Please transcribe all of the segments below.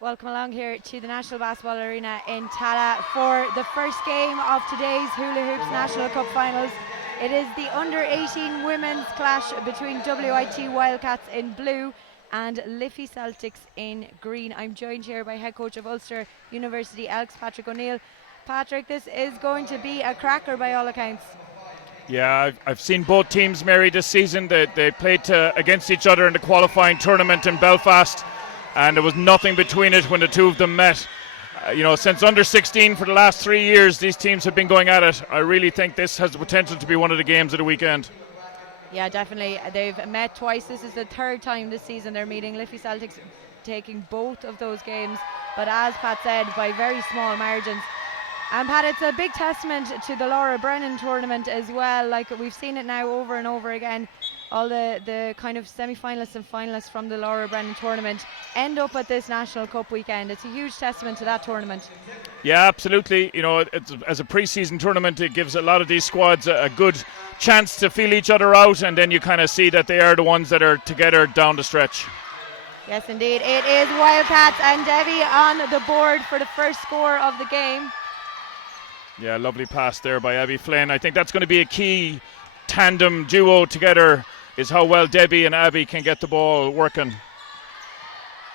Welcome along here to the National Basketball Arena in Tala for the first game of today's Hula Hoops National Cup Finals. It is the under-18 women's clash between WIT Wildcats in blue and Liffey Celtics in green. I'm joined here by head coach of Ulster University Elks, Patrick O'Neill. Patrick, this is going to be a cracker by all accounts. Yeah, I've seen both teams, Mary, this season. They played against each other in the qualifying tournament in Belfast, and there was nothing between it when the two of them met. Since under 16 for the last 3 years, these teams have been going at it. I really think this has the potential to be one of the games of the weekend. Yeah, definitely. They've met twice. This is the third time this season they're meeting. Liffey Celtics taking both of those games, but as Pat said, by very small margins. And Pat, it's a big testament to the Laura Brennan tournament as well. Like, we've seen it now over and over again. All the kind of semi-finalists and finalists from the Laura Brennan tournament end up at this National Cup weekend. It's a huge testament to that tournament. Yeah, absolutely. As a pre-season tournament, it gives a lot of these squads a good chance to feel each other out, and then you kind of see that they are the ones that are together down the stretch. Yes, indeed. It is Wildcats and Debbie on the board for the first score of the game. Yeah, lovely pass there by Abby Flynn. I think that's going to be a key tandem duo together, is how well Debbie and Abby can get the ball working.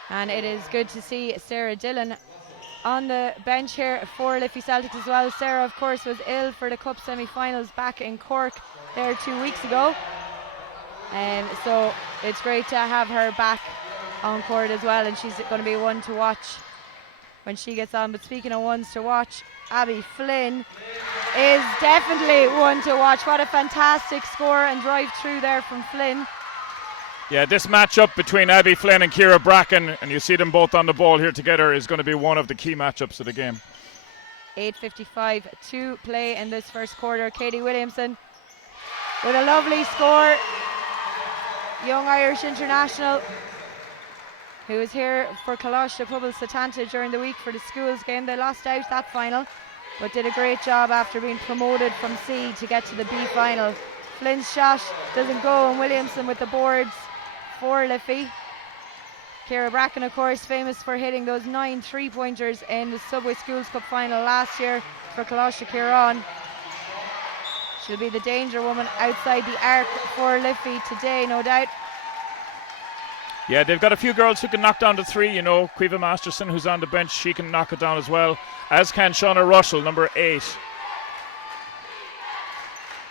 And it is good to see Sarah Dillon on the bench here for Liffey Celtics as well. Sarah, of course, was ill for the Cup semi-finals back in Cork there 2 weeks ago. So it's great to have her back on court as well, and she's going to be one to watch when she gets on. But speaking of ones to watch, Abby Flynn is definitely one to watch. What a fantastic score and drive through there from Flynn. Yeah, this matchup between Abby Flynn and Ciara Bracken, and you see them both on the ball here together, is going to be one of the key matchups of the game. 8:55 to play in this first quarter. Katie Williamson with a lovely score. Young Irish international who was here for Coláiste Pobal Satanta during the week for the schools game. They lost out that final, but did a great job after being promoted from C to get to the B final. Flynn's shot doesn't go, and Williamson with the boards for Liffey. Ciara Bracken, of course, famous for hitting those 9 3-pointers in the Subway Schools Cup final last year for Coláiste Ciarán. She'll be the danger woman outside the arc for Liffey today, no doubt. Yeah, they've got a few girls who can knock down the three. Quiva Masterson, who's on the bench, she can knock it down as well, as can Shauna Russell, number 8.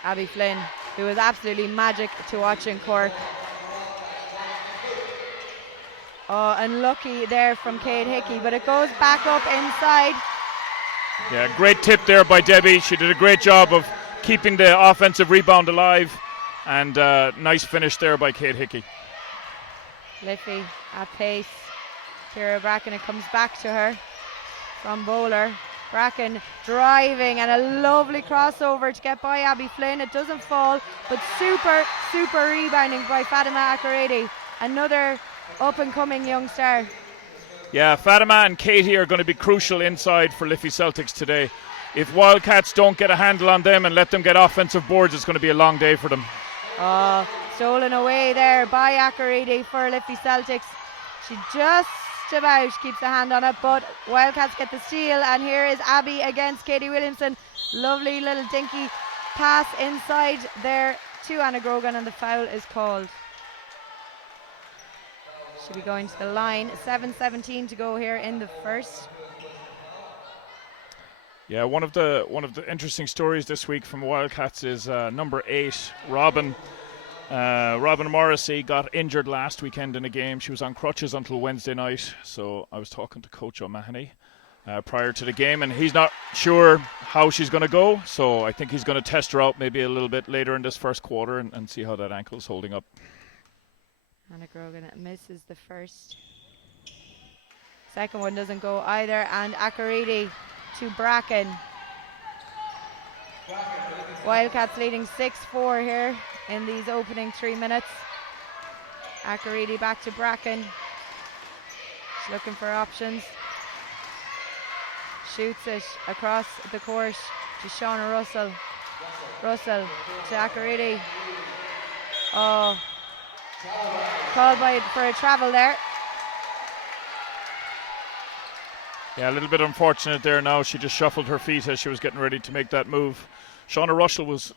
Abby Flynn, who was absolutely magic to watch in Cork. Oh, unlucky there from Kate Hickey, but it goes back up inside. Yeah, great tip there by Debbie. She did a great job of keeping the offensive rebound alive, and nice finish there by Kate Hickey. Liffey at pace. Ciara Bracken, it comes back to her from Bowler. Bracken driving, and a lovely crossover to get by Abby Flynn. It doesn't fall, but super rebounding by Fatima Akureyri, another up and coming young star. Yeah, Fatima and Katie are going to be crucial inside for Liffey Celtics today. If Wildcats don't get a handle on them and let them get offensive boards, it's going to be a long day for them. Oh, stolen away there by Akureyri for Liffey Celtics. She just about keeps a hand on it, but Wildcats get the steal, and here is Abby against Katie Williamson. Lovely little dinky pass inside there to Anna Grogan, and the foul is called. She'll be going to the line. 7:17 to go here in the first. Yeah, one of the interesting stories this week from Wildcats is number 8, Robin. Robin Morrissey got injured last weekend in a game. She was on crutches until Wednesday night, so I was talking to Coach O'Mahony prior to the game, and he's not sure how she's going to go, so I think he's going to test her out maybe a little bit later in this first quarter and see how that ankle's holding up. Anna Grogan misses the first. Second one doesn't go either, and Akureyri to Bracken. Wildcats leading 6-4 here in these opening 3 minutes. Akureyri back to Bracken. She's looking for options. Shoots it across the court to Shauna Russell. Russell to Akureyri. Oh, called for a travel there. Yeah, a little bit unfortunate there now. She just shuffled her feet as she was getting ready to make that move. Shauna Russell was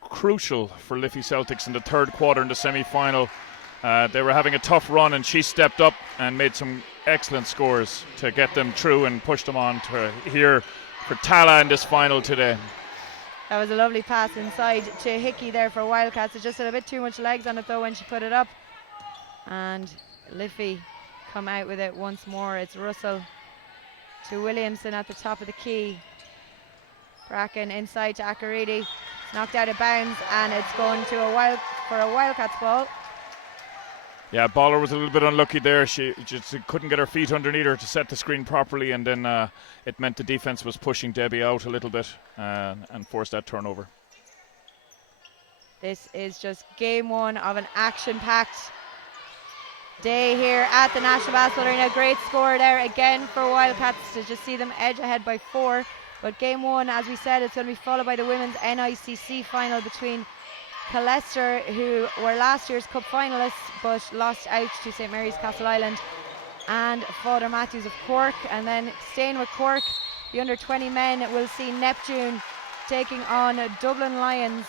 crucial for Liffey Celtics in the third quarter in the semi-final. They were having a tough run and she stepped up and made some excellent scores to get them through and push them on to here for Tala in this final today. That was a lovely pass inside to Hickey there for Wildcats. It just had a bit too much legs on it though when she put it up. And Liffey come out with it once more. It's Russell to Williamson at the top of the key. Bracken inside to Akaridi. Knocked out of bounds and it's going to for a Wildcats ball. Yeah, Baller was a little bit unlucky there. She just couldn't get her feet underneath her to set the screen properly, and then it meant the defense was pushing Debbie out a little bit and forced that turnover. This is just game one of an action-packed day here at the National Basketball Arena. Great score there again for Wildcats to just see them edge ahead by 4. But game one, as we said, it's going to be followed by the women's NICC final between Leicester, who were last year's cup finalists but lost out to St Mary's Castle Island, and Father Matthews of Cork. And then staying with Cork, the under 20 men will see Neptune taking on Dublin Lions.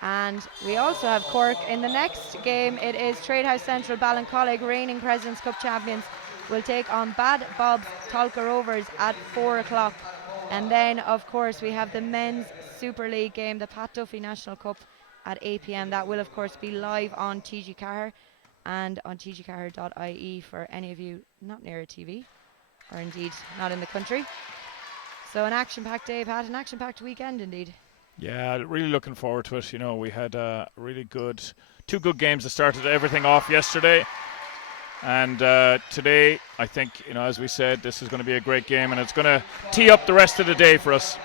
And we also have Cork in the next game. It is Tradehouse Central Ballincollig, reigning President's Cup champions, will take on Bad Bob's Tolka Rovers at 4 o'clock. And then of course we have the men's Super League game, the Pat Duffy National Cup, at 8 p.m. That will of course be live on TG Cahir and on tgcahir.ie for any of you not near a TV or indeed not in the country. So an action-packed day, Pat, an action-packed weekend indeed. Yeah, really looking forward to it. You know, we had two good games that started everything off yesterday. And today, I think, you know, as we said, this is going to be a great game and it's going to tee up the rest of the day for us.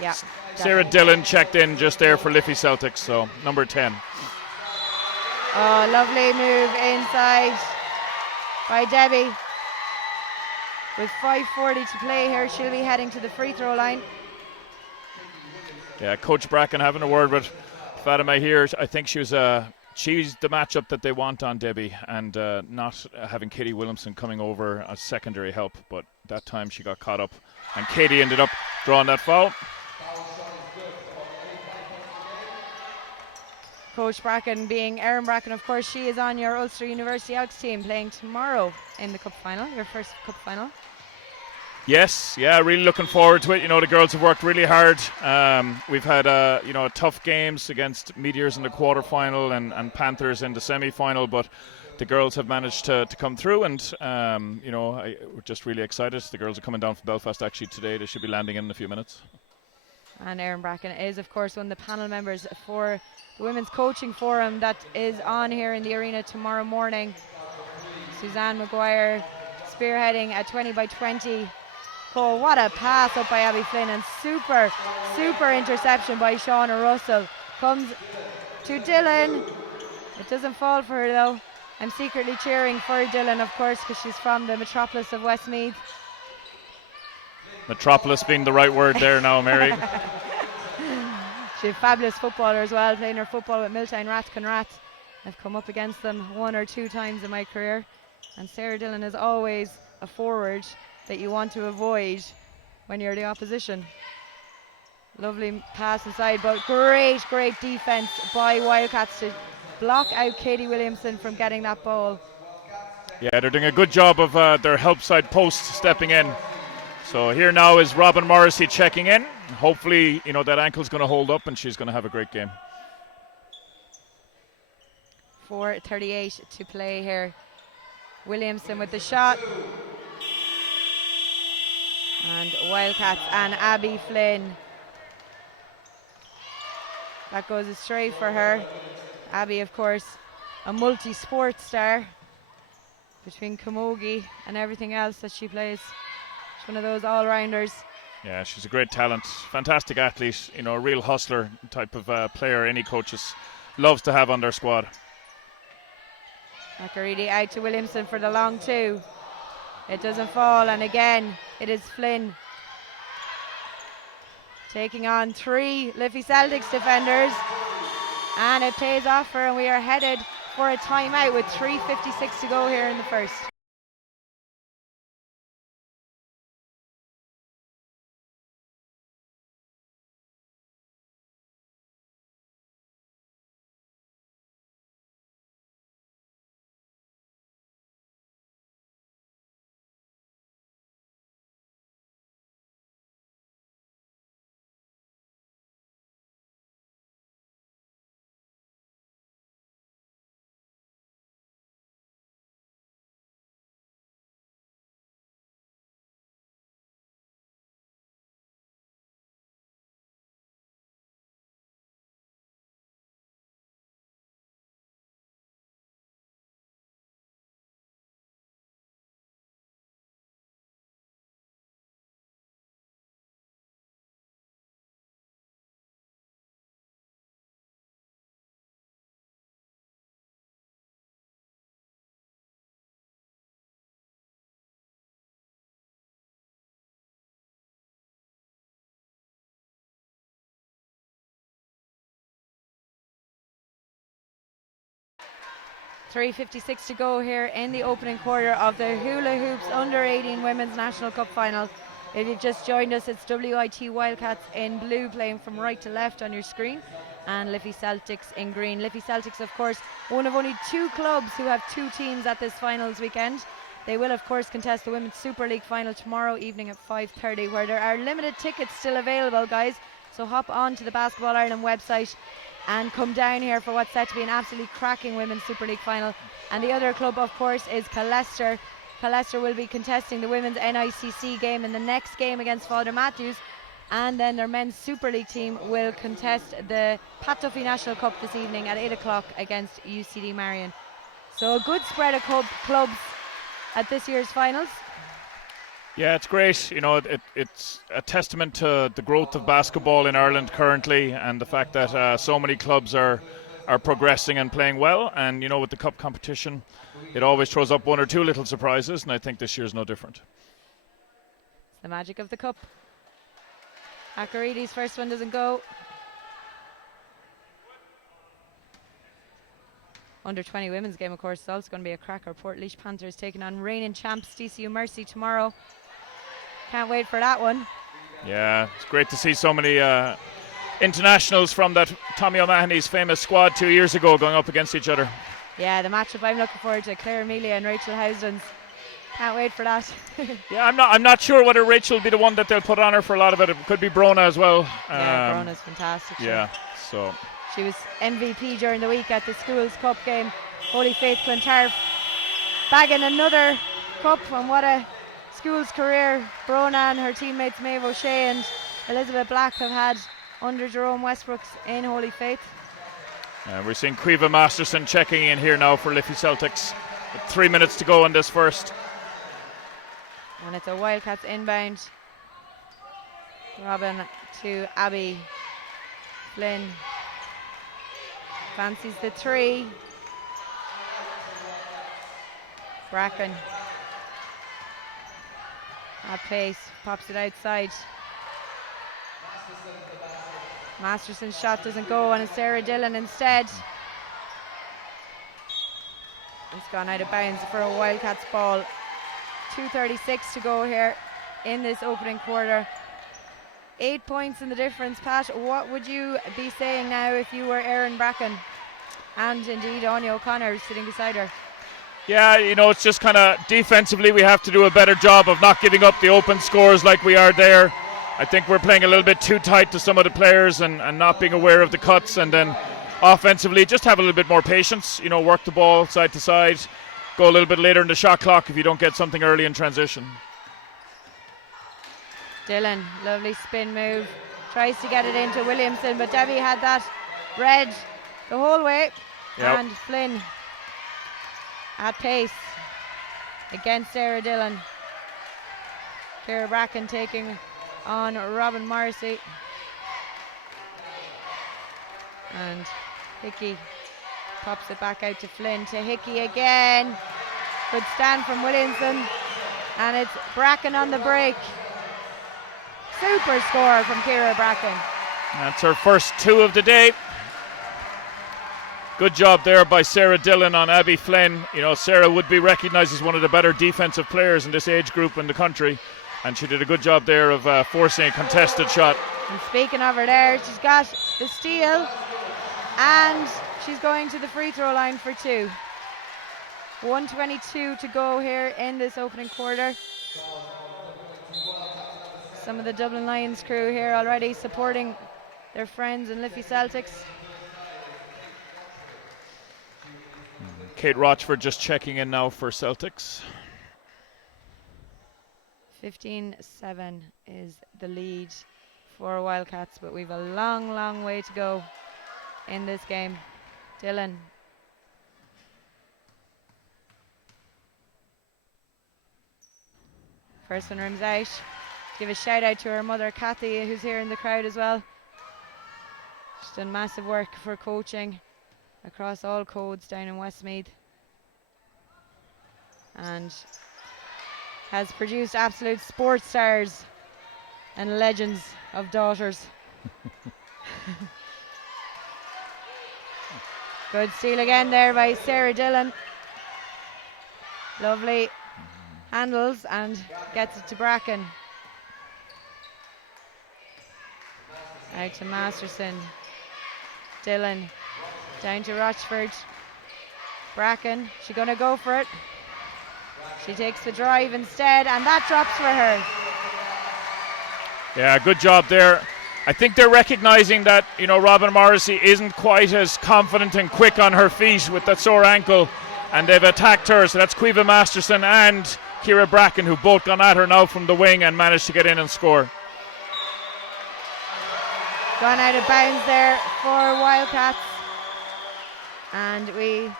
Yeah. Sarah Dillon checked in just there for Liffey Celtics, so number 10. Oh, lovely move inside by Debbie. With 5:40 to play here, she'll be heading to the free throw line. Yeah, Coach Bracken having a word with Fatima here. I think she's the matchup that they want on Debbie, and not having Katie Williamson coming over as secondary help. But that time she got caught up, and Katie ended up drawing that foul. Coach Bracken being Erin Bracken, of course, she is on your Ulster University Elks team playing tomorrow in the cup final, your first cup final. Yes, yeah, really looking forward to it. You know, the girls have worked really hard. We've had tough games against Meteors in the quarterfinal and Panthers in the semi-final, but the girls have managed to come through, and we're just really excited. The girls are coming down from Belfast actually today. They should be landing in a few minutes. And Erin Bracken is, of course, one of the panel members for the Women's Coaching Forum that is on here in the arena tomorrow morning. Suzanne Maguire spearheading a 20 by 20 goal. What a pass up by Abby Flynn, and super interception by Shauna Russell. Comes to Dillon. It doesn't fall for her though. I'm secretly cheering for Dillon, of course, because she's from the metropolis of Westmeath. Metropolis being the right word there now, Mary. She's a fabulous footballer as well, playing her football with Milltown Rathconrath. I've come up against them 1 or 2 times in my career. And Sarah Dillon is always a forward that you want to avoid when you're the opposition. Lovely pass inside, but great defense by Wildcats to block out Katie Williamson from getting that ball. Yeah, they're doing a good job of their help side post stepping in. So here now is Robin Morrissey checking in. Hopefully, you know, that ankle's going to hold up and she's going to have a great game. 4:38 to play here. Williamson with the shot. And Wildcats and Abby Flynn. That goes astray for her. Abby, of course, a multi-sport star between camogie and everything else that she plays. She's one of those all-rounders. Yeah, she's a great talent, fantastic athlete, you know, a real hustler type of player any coaches loves to have on their squad. Macaridi out to Williamson for the long 2. It doesn't fall, and again it is Flynn taking on 3 Liffey Celtics defenders, and it pays off for her, and we are headed for a timeout with 3:56 to go here in the first. 3:56 to go here in the opening quarter of the Hula Hoops Under-18 Women's National Cup Final. If you've just joined us, it's WIT Wildcats in blue playing from right to left on your screen, and Liffey Celtics in green. Liffey Celtics, of course, one of only 2 clubs who have 2 teams at this finals weekend. They will, of course, contest the Women's Super League final tomorrow evening at 5:30, where there are limited tickets still available, guys. So hop on to the Basketball Ireland website and come down here for what's set to be an absolutely cracking Women's Super League final. And the other club, of course, is Leicester. Leicester will be contesting the Women's NICC game in the next game against Father Matthews, and then their Men's Super League team will contest the Pat Duffy National Cup this evening at 8 o'clock against UCD Marion. So a good spread of clubs at this year's finals. Yeah, it's great. You know, it's a testament to the growth of basketball in Ireland currently, and the fact that so many clubs are progressing and playing well. And, you know, with the cup competition, it always throws up 1 or 2 little surprises, and I think this year's no different. It's the magic of the cup. Akaridi's first one doesn't go. Under 20 women's game, of course, is also going to be a cracker. Portlaoise Panthers taking on reigning champs DCU Mercy tomorrow. Can't wait for that one. Yeah, it's great to see so many internationals from that Tommy O'Mahony's famous squad 2 years ago going up against each other. Yeah, the matchup I'm looking forward to, Claire Amelia and Rachel Housdens. Can't wait for that. Yeah, I'm not sure whether Rachel will be the one that they'll put on her for a lot of it. It could be Brona as well. Yeah, Brona's fantastic. Yeah, so she was MVP during the week at the Schools Cup game. Holy Faith Clontarf bagging another cup, and what a Schools career Brona and her teammates Maeve O'Shea and Elizabeth Black have had under Jerome Westbrooks in Holy Faith. We're seeing Quiva Masterson checking in here now for Liffey Celtics. With 3 minutes to go in this first. And it's a Wildcats inbound. Robin to Abby. Flynn fancies the 3. Bracken at pace, pops it outside. Masterson's shot doesn't go, and it's Sarah Dillon instead. It's gone out of bounds for a Wildcats ball. 2:36 to go here in this opening quarter. 8 points in the difference. Pat, what would you be saying now if you were Erin Bracken and indeed Anya O'Connor sitting beside her? Yeah, you know, it's just kind of defensively we have to do a better job of not giving up the open scores like we are there. I think we're playing a little bit too tight to some of the players and not being aware of the cuts, and then offensively just have a little bit more patience, you know, work the ball side to side, go a little bit later in the shot clock if you don't get something early in transition. Dillon, lovely spin move, tries to get it into Williamson, but Debbie had that red the whole way. Yep. And Flynn at pace against Sarah Dillon. Ciara Bracken taking on Robin Morrissey. And Hickey pops it back out to Flynn, to Hickey again. Good stand from Williamson, and it's Bracken on the break. Super score from Ciara Bracken. That's her first 2 of the day. Good job there by Sarah Dillon on Abby Flynn. You know, Sarah would be recognised as one of the better defensive players in this age group in the country, and she did a good job there of forcing a contested shot. And speaking of her there, she's got the steal, and she's going to the free throw line for 2. 1:22 to go here in this opening quarter. Some of the Dublin Lions crew here already supporting their friends in Liffey Celtics. Kate Rochford just checking in now for Celtics. 15-7 is the lead for Wildcats, but we've a long, long way to go in this game. Dillon. First one rims out. Give a shout out to her mother Kathy, who's here in the crowd as well. She's done massive work for coaching across all codes down in Westmeath, and has produced absolute sports stars and legends of daughters. Good steal again there by Sarah Dillon. Lovely handles and gets it to Bracken. Out to Masterson. Dillon down to Rochford. Bracken, she's going to go for it. She takes the drive instead, and that drops for her. Yeah, good job there. I think they're recognizing that, you know, Robin Morrissey isn't quite as confident and quick on her feet with that sore ankle, and they've attacked her. So that's Quiva Masterson and Ciara Bracken, who've both gone at her now from the wing and managed to get in and score. Gone out of bounds there for Wildcats. And we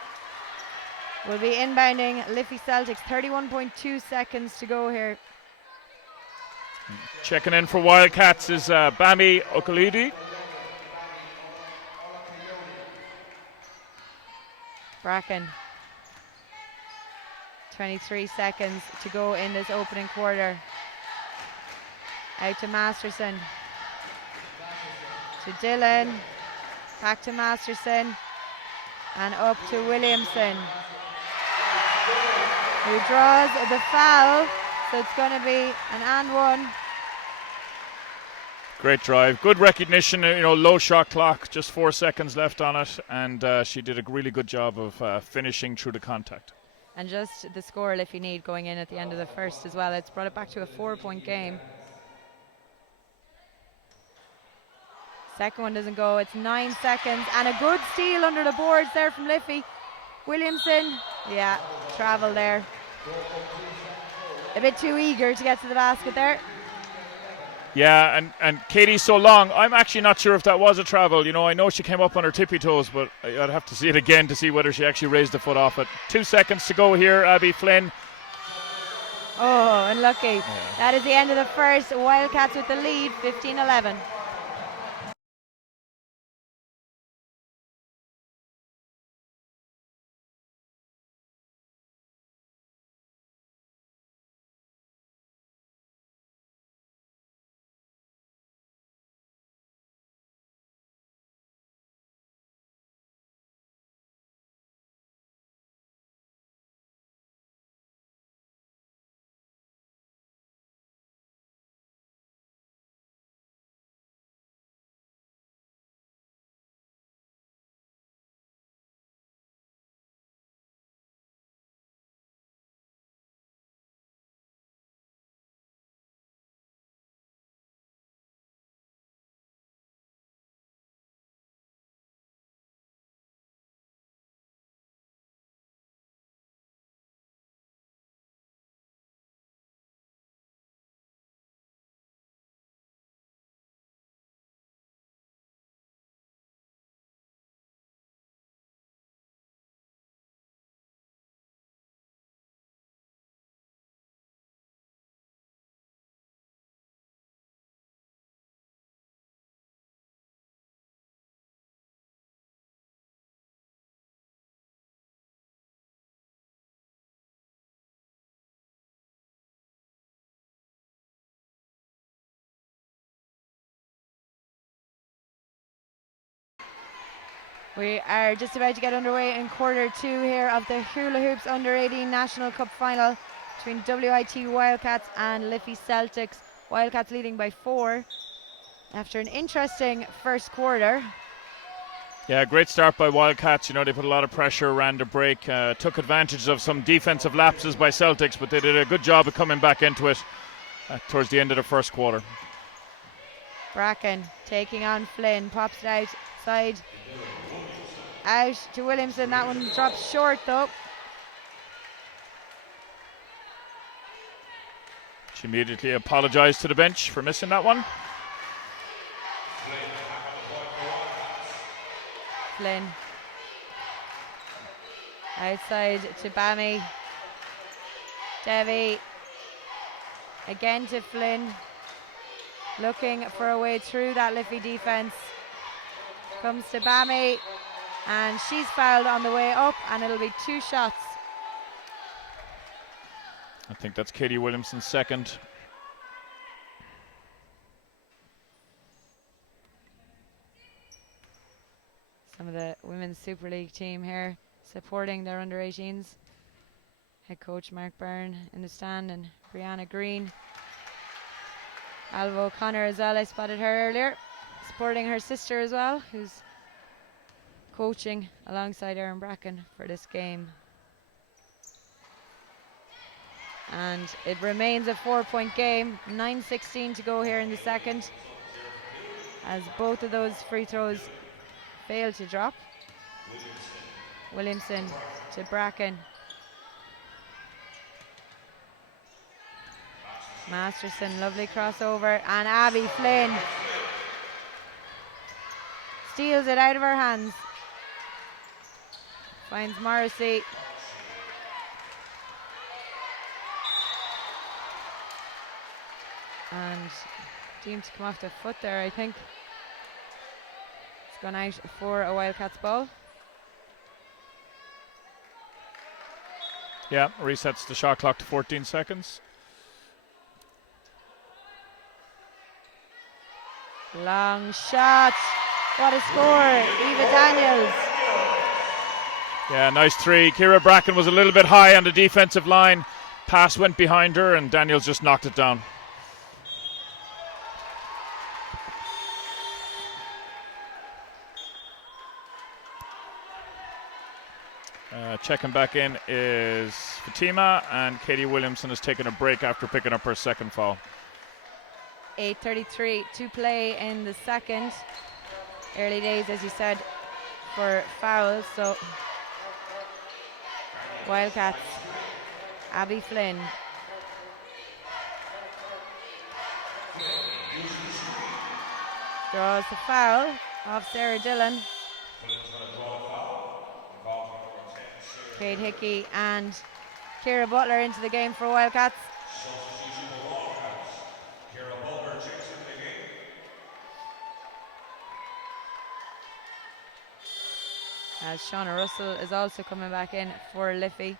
will be inbounding Liffey Celtics. 31.2 seconds to go here. Checking in for Wildcats is Bami Okolidi. Bracken. 23 seconds to go in this opening quarter. Out to Masterson. To Dillon. Back to Masterson. And up to Williamson, who draws the foul. So it's going to be an and one. Great drive, good recognition. You know, low shot clock, just 4 seconds left on it, and she did a really good job of finishing through the contact. And just the score, if you need, going in at the end of the first as well. It's brought it back to a 4-point game. Second one doesn't go. It's 9 seconds, and a good steal under the boards there from Liffey. Williamson, yeah, travel there. A bit too eager to get to the basket there. Yeah, and Katie's so long. I'm actually not sure if that was a travel. You know, I know she came up on her tippy toes, but I'd have to see it again to see whether she actually raised the foot off it. 2 seconds to go here, Abby Flynn. Oh, unlucky. Yeah. That is the end of the first. Wildcats with the lead, 15-11. We are just about to get underway in quarter two here of the Hula Hoops Under-18 National Cup Final between WIT Wildcats and Liffey Celtics. Wildcats leading by 4 after an interesting first quarter. Yeah, great start by Wildcats. You know, they put a lot of pressure around the break, took advantage of some defensive lapses by Celtics, but they did a good job of coming back into it towards the end of the first quarter. Bracken taking on Flynn, pops it outside. Out to Williamson, that one drops short though. She immediately apologised to the bench for missing that one. Flynn. Outside to Bami. Devi. Again to Flynn. Looking for a way through that Liffey defence. Comes to Bami. And she's fouled on the way up, and it'll be 2 shots. I think that's Katie Williamson's second. Some of the women Women's Super League team here supporting their under-18s. Head coach Mark Byrne in the stand and Brianna Green. Alva O'Connor as well, I spotted her earlier, supporting her sister as well, who's coaching alongside Erin Bracken for this game. And it remains a 4-point game, 9:16 to go here in the second, as both of those free throws fail to drop. Williamson to Bracken. Masterson, lovely crossover, and Abby Flynn steals it out of her hands. Finds Morrissey. And deemed to come off the foot there, I think. It's gone out for a Wildcats ball. Yeah, resets the shot clock to 14 seconds. Long shot. What a score. Eva Daniels. Yeah, nice three. Kira Bracken was a little bit high on the defensive line. Pass went behind her and Daniels just knocked it down. Checking back in is Fatima, and Katie Williamson has taken a break after picking up her second foul. 8:33 to play in the second. Early days, as you said, for fouls. So Wildcats, Abby Flynn. Draws the foul off Sarah Dillon. Kate Hickey and Ciara Butler into the game for Wildcats. As Shauna Russell is also coming back in for Liffey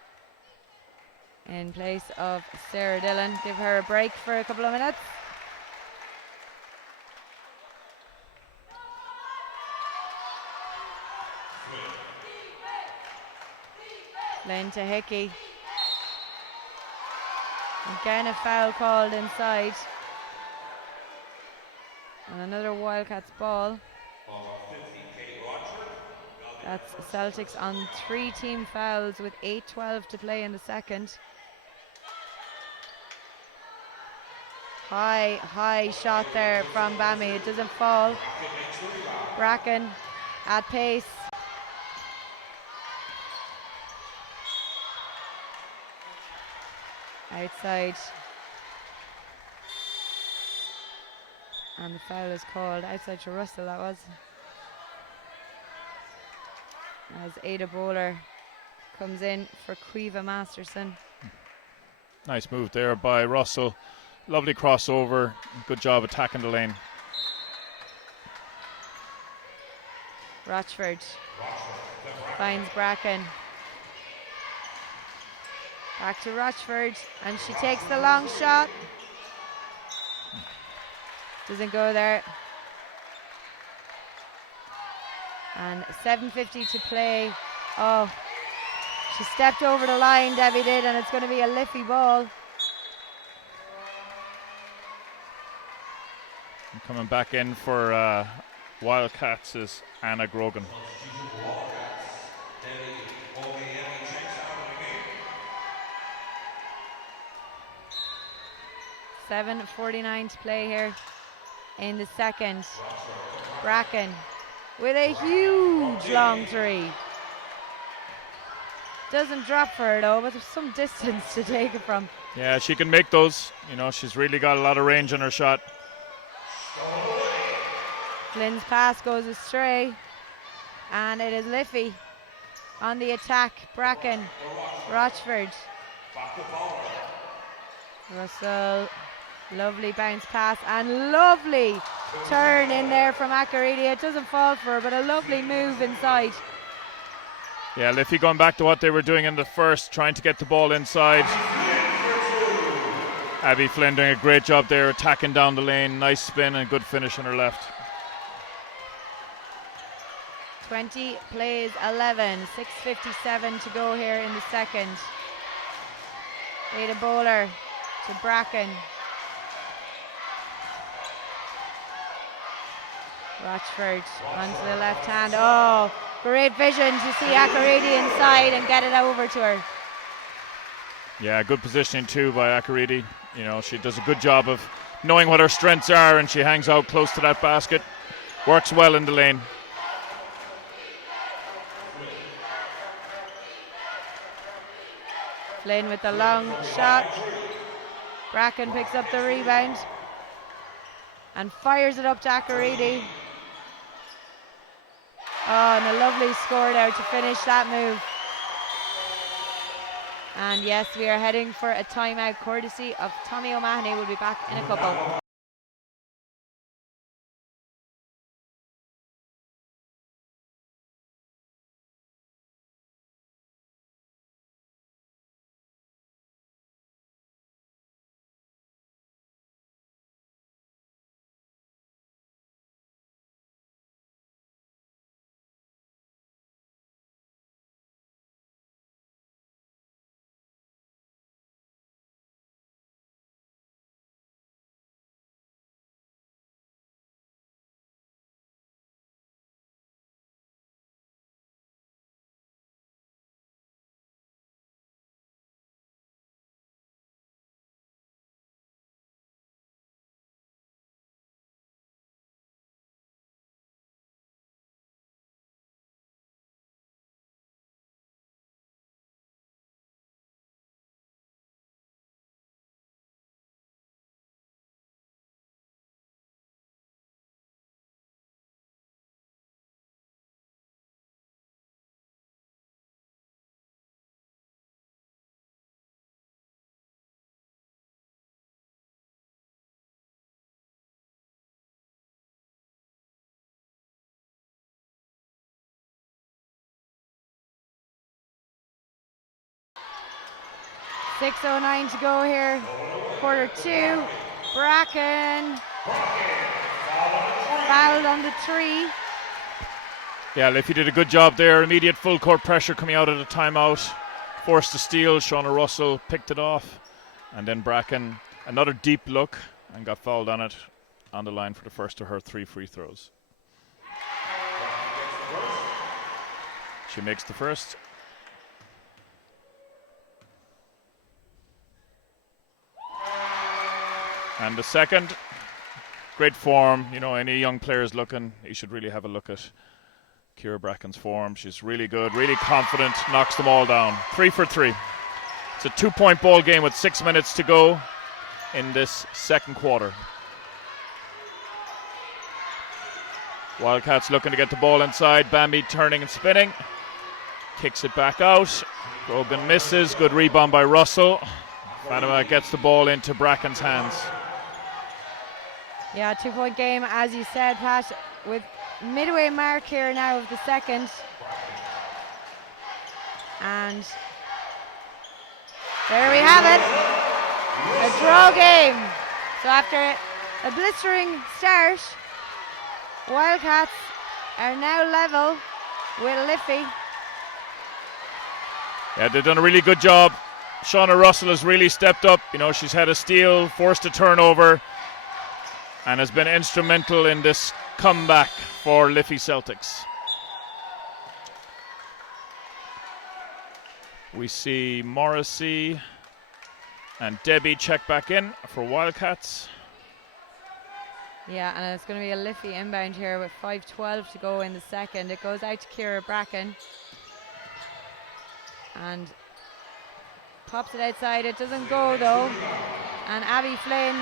in place of Sarah Dillon. Give her a break for a couple of minutes. Flynn to Hickey. Again a foul called inside. And another Wildcats ball. That's Celtics on 3 team fouls with 8:12 to play in the second. High shot there from Bammy. It doesn't fall. Bracken at pace. Outside. And the foul is called outside to Russell, that was. As Ada Bowler comes in for Quiva Masterson. Nice move there by Russell. Lovely crossover. Good job attacking the lane. Rochford finds Bracken. Back to Rochford, and she takes the long shot. Doesn't go there. And 7:50 to play. Oh, she stepped over the line, Debbie did, and it's going to be a Liffey ball. And coming back in for Wildcats is Anna Grogan. 7:49 to play here in the second. Bracken with a huge long three. Doesn't drop for her though, but there's some distance to take it from. Yeah, she can make those. You know, she's really got a lot of range on her shot. Flynn's pass goes astray, and it is Liffey on the attack. Bracken, Rochford, Russell, lovely bounce pass and lovely turn in there from Akaridia. It doesn't fall for her, but a lovely move inside. Yeah, Liffey going back to what they were doing in the first, trying to get the ball inside. Abby Flynn doing a great job there, attacking down the lane. Nice spin and good finish on her left. 20 plays 11. 6:57 to go here in the second. Ada Bowler to Bracken. Rochford onto the left hand. Oh, great vision to see Akureyri inside and get it over to her. Yeah, good positioning too by Akureyri. You know, she does a good job of knowing what her strengths are, and she hangs out close to that basket. Works well in the lane. Flynn with the long shot. Bracken picks up the rebound and fires it up to Akureyri. Oh, and a lovely score there to finish that move. And yes, we are heading for a timeout courtesy of Tommy O'Mahony. We'll be back in a couple. .6:09 to go here. Quarter two. Bracken fouled on the three. Yeah, Liffey did a good job there. Immediate full court pressure coming out of the timeout. Forced a steal. Shauna Russell picked it off. And then Bracken, another deep look, and got fouled on it on the line for the first of her 3 free throws. She makes the first. And the second. Great form. You know, any young players looking, you should really have a look at Ciara Bracken's form. She's really good, really confident, knocks them all down. 3 for 3. It's a 2-point ball game with 6 minutes to go in this second quarter. Wildcats looking to get the ball inside. Bambi turning and spinning. Kicks it back out. Grogan misses. Good rebound by Russell. Panama gets the ball into Bracken's hands. Yeah, 2-point game, as you said, Pat, with midway mark here now of the second. And there we have it. A draw game. So after a blistering start, Wildcats are now level with Liffey. Yeah, they've done a really good job. Shauna Russell has really stepped up. You know, she's had a steal, forced a turnover, and has been instrumental in this comeback for Liffey Celtics. We see Morrissey and Debbie check back in for Wildcats. Yeah, and it's going to be a Liffey inbound here with 5:12 to go in the second. It goes out to Ciara Bracken. And pops it outside. It doesn't go though. And Abby Flynn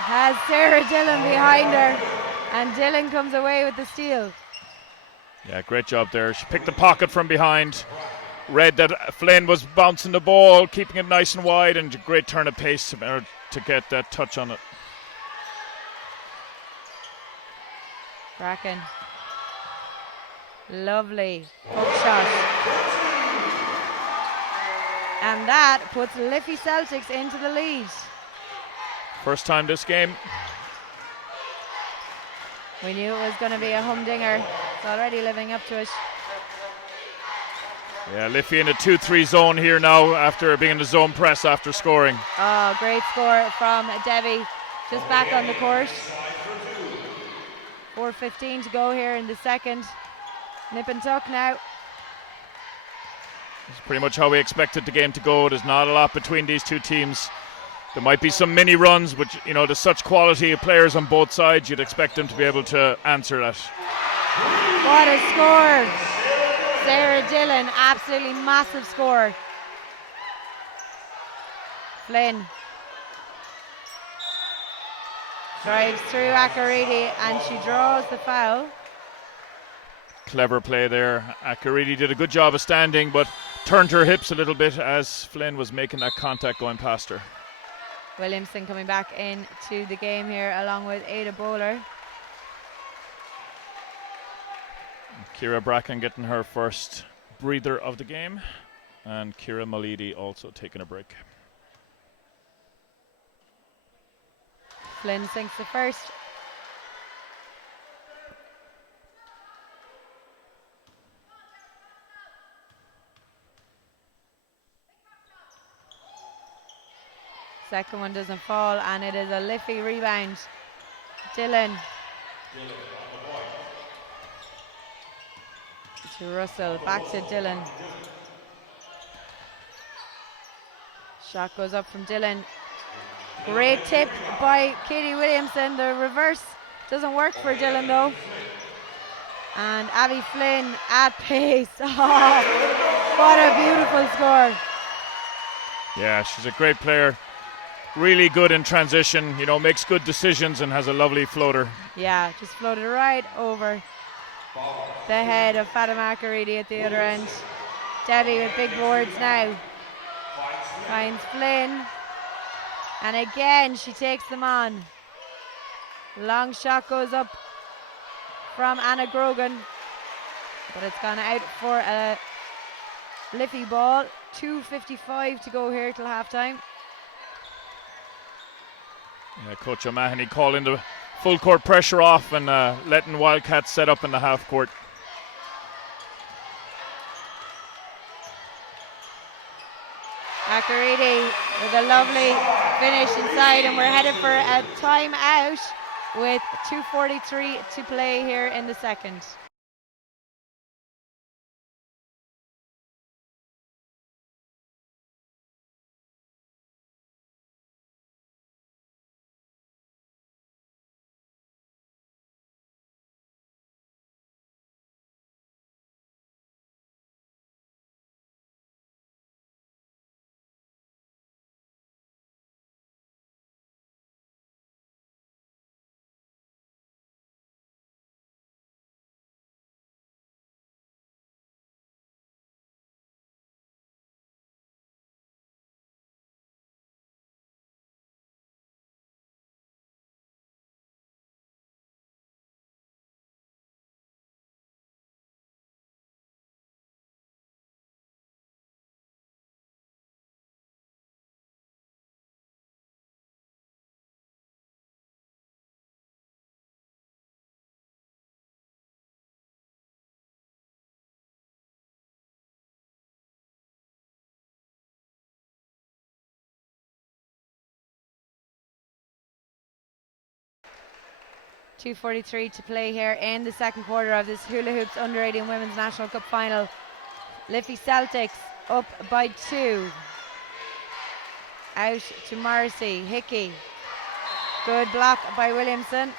has Sarah Dillon behind her. And Dillon comes away with the steal. Yeah, great job there. She picked the pocket from behind. Read that Flynn was bouncing the ball, keeping it nice and wide, and a great turn of pace to get that touch on it. Bracken. Lovely hook shot. And that puts Liffey Celtics into the lead. First time this game. We knew it was going to be a humdinger. It's already living up to it. Yeah, Liffey in a 2-3 zone here now after being in the zone press after scoring. Oh, great score from Debbie. Just back on the court. 4:15 to go here in the second. Nip and tuck now. It's pretty much how we expected the game to go. There's not a lot between these two teams. There might be some mini runs, but you know, there's such quality of players on both sides, you'd expect them to be able to answer that. What a score! Sarah Dillon, absolutely massive score. Flynn drives through Akaridi and she draws the foul. Clever play there. Akaridi did a good job of standing, but turned her hips a little bit as Flynn was making that contact going past her. Williamson coming back into the game here along with Ada Bowler. Kira Bracken getting her first breather of the game, and Kira Malidi also taking a break. Flynn sinks the first. Second one doesn't fall, and it is a Liffey rebound. Dillon. To Russell, back to Dillon. Shot goes up from Dillon. Great tip by Katie Williamson. The reverse doesn't work for Dillon though. And Abby Flynn at pace. Oh, what a beautiful score. Yeah, she's a great player. Really good in transition, you know, makes good decisions and has a lovely floater. Yeah, just floated right over the head of Fatima Akaridi at the other end. Debbie with big boards now. Finds Flynn. And again, she takes them on. Long shot goes up from Anna Grogan. But it's gone out for a Liffey ball. 2:55 to go here till halftime. Yeah, Coach O'Mahony calling the full court pressure off and letting Wildcats set up in the half court. Akaridi with a lovely finish inside, and we're headed for a timeout with 2:43 to play here in the second. .243 to play here in the second quarter of this Hula Hoops Under-18 Women's National Cup Final. Liffey Celtics up by 2. Out to Morrissey. Hickey. Good block by Williamson.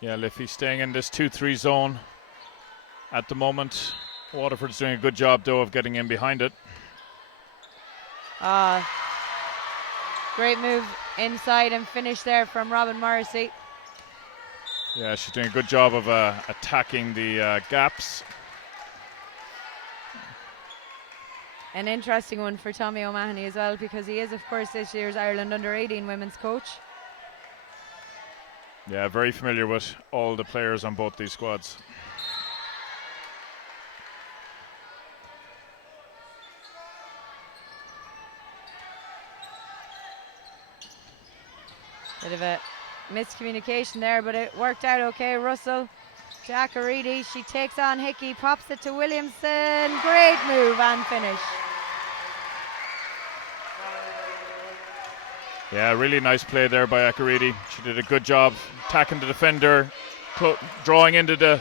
Yeah, Liffey staying in this 2-3 zone at the moment. Waterford's doing a good job though of getting in behind it. Great move inside and finish there from Robin Morrissey. Yeah, she's doing a good job of attacking the gaps. An interesting one for Tommy O'Mahony as well, because he is of course this year's Ireland Under-18 women's coach. Yeah, very familiar with all the players on both these squads. Bit of a Miscommunication there, but it worked out okay. Russell to Akaridi. She takes on Hickey, pops it to Williamson. Great move and finish. Yeah, really nice play there by Akaridi. She did a good job attacking the defender, drawing into the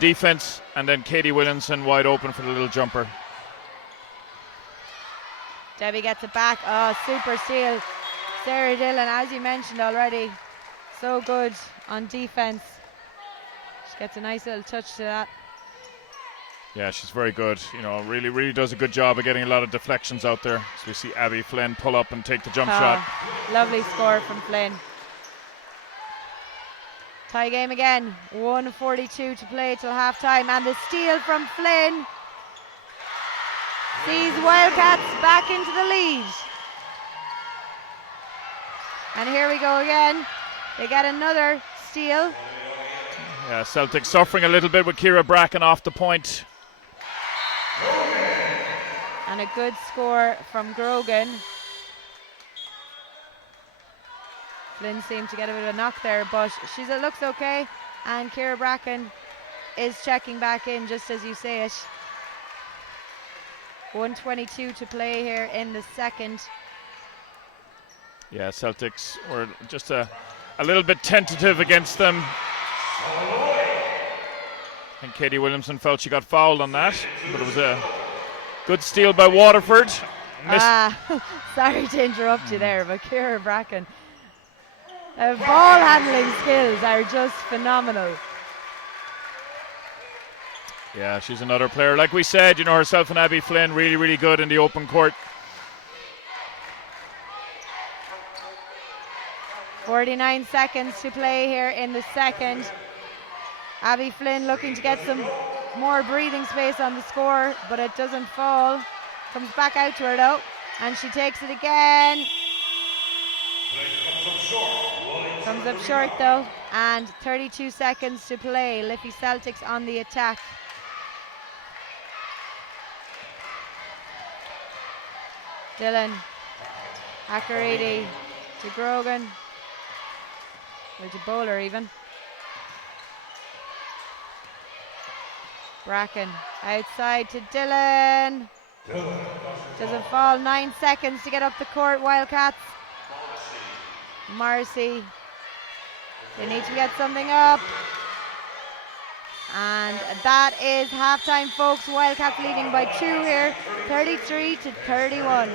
defense, and then Katie Williamson wide open for the little jumper. Debbie gets it back. Oh, super steal. Sarah Dillon, as you mentioned already, so good on defense. She gets a nice little touch to that. Yeah, she's very good. You know, really does a good job of getting a lot of deflections out there. So we see Abby Flynn pull up and take the jump shot. Lovely score from Flynn. Tie game again. 1:42 to play till half time, and the steal from Flynn sees Wildcats back into the lead. And here we go again. They get another steal. Yeah, Celtics suffering a little bit with Kira Bracken off the point. And a good score from Grogan. Flynn seemed to get a bit of a knock there, but it looks okay. And Kira Bracken is checking back in, just as you say it. 1:22 to play here in the second. Yeah, Celtics were just a little bit tentative against them. I think Katie Williamson felt she got fouled on that, but it was a good steal by Waterford. Sorry to interrupt you there, but Kira Bracken, ball handling skills are just phenomenal. Yeah, she's another player. Like we said, you know, herself and Abby Flynn really good in the open court. 49 seconds to play here in the second. Abby Flynn looking to get some more breathing space on the score, but it doesn't fall. Comes back out to her though, and she takes it again. Comes up short though, and 32 seconds to play. Liffey Celtics on the attack. Dillon, Akaridi to Grogan, or to Bowler even. Bracken outside to Dillon. Doesn't fall. 9 seconds to get up the court. Wildcats. Morrissey. They need to get something up. And that is halftime, folks. Wildcats leading by 2 here, 33-31.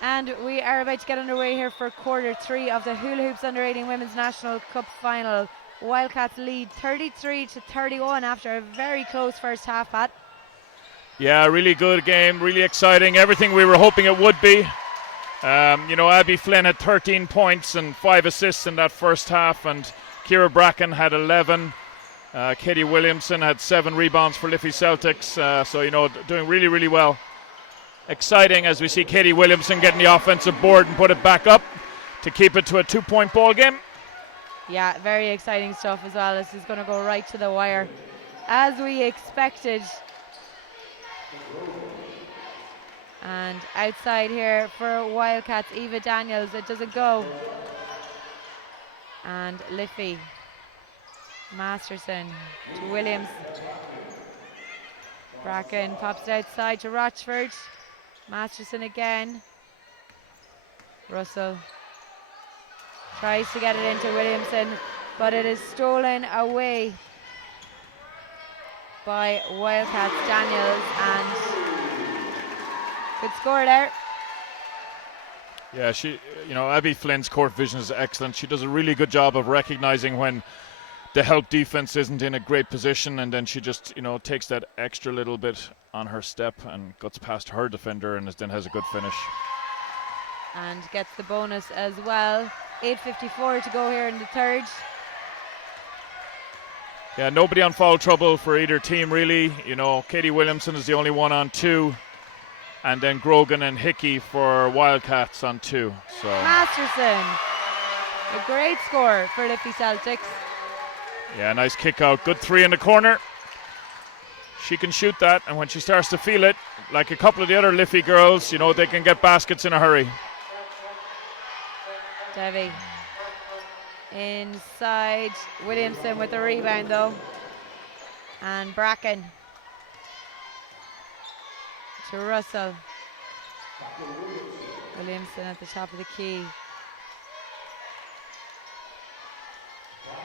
And we are about to get underway here for quarter 3 of the Hula Hoops Under-18 Women's National Cup Final. Wildcats lead 33-31 after a very close first half, Pat. Yeah, really good game, really exciting, everything we were hoping it would be. Abby Flynn had 13 points and 5 assists in that first half, and Ciara Bracken had 11. Katie Williamson had 7 rebounds for Liffey Celtics, doing really, really well. Exciting as we see Katie Williamson getting the offensive board and put it back up to keep it to a 2-point ball game. Yeah, very exciting stuff as well. This is going to go right to the wire, as we expected. And outside here for Wildcats, Eva Daniels, it doesn't go. And Liffey, Masterson to Williams. Bracken pops it outside to Rochford. Masterson again. Russell tries to get it into Williamson, but it is stolen away by Wildcats. Daniels, and good score there. Yeah, Abby Flynn's court vision is excellent. She does a really good job of recognizing when the help defense isn't in a great position, and then she just, takes that extra little bit on her step and gets past her defender and then has a good finish. And gets the bonus as well. 8:54 to go here in the third. Yeah, nobody on foul trouble for either team, really. Katie Williamson is the only one on 2. And then Grogan and Hickey for Wildcats on 2. So Masterson, a great score for Liffey Celtics. Yeah, nice kick out. Good 3 in the corner. She can shoot that, and when she starts to feel it, like a couple of the other Liffey girls, they can get baskets in a hurry. Devi inside. Williamson with the rebound though. And Bracken to Russell. Williamson at the top of the key.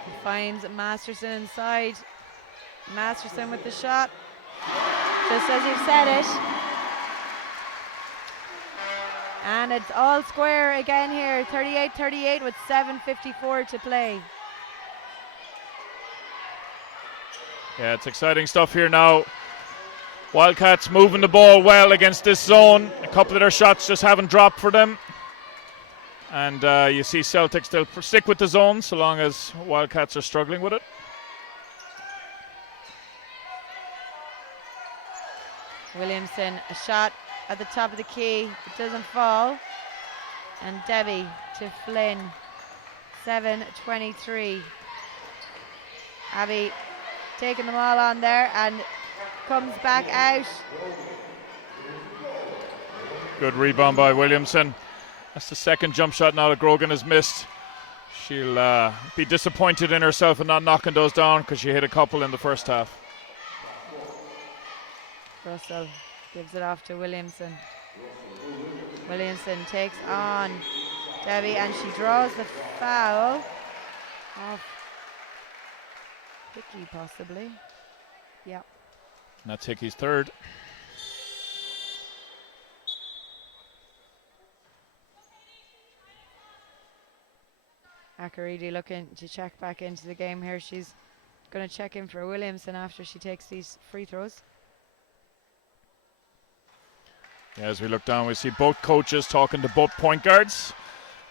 He finds Masterson inside. Masterson with the shot. Just as you've said it. And it's all square again here. 38-38 with 7:54 to play. Yeah, it's exciting stuff here now. Wildcats moving the ball well against this zone. A couple of their shots just haven't dropped for them. And you see Celtics still stick with the zone so long as Wildcats are struggling with it. Williamson, a shot at the top of the key. It doesn't fall. And Debbie to Flynn. 7:23. Abby taking them all on there and comes back out. Good rebound by Williamson. That's the second jump shot now that Grogan has missed. She'll be disappointed in herself and not knocking those down because she hit a couple in the first half. Russell gives it off to Williamson. Williamson takes on Debbie and she draws the foul off Hickey possibly. Yeah. And that's Hickey's third. Akaridi looking to check back into the game here. She's going to check in for Williamson after she takes these free throws. Yeah, as we look down, we see both coaches talking to both point guards,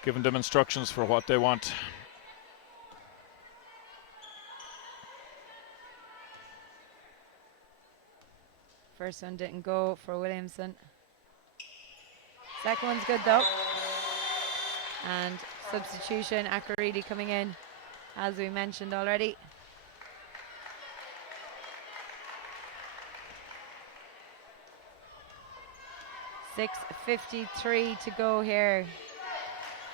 giving them instructions for what they want. First one didn't go for Williamson. Second one's good though. And substitution, Akaridi coming in, as we mentioned already. .53 to go here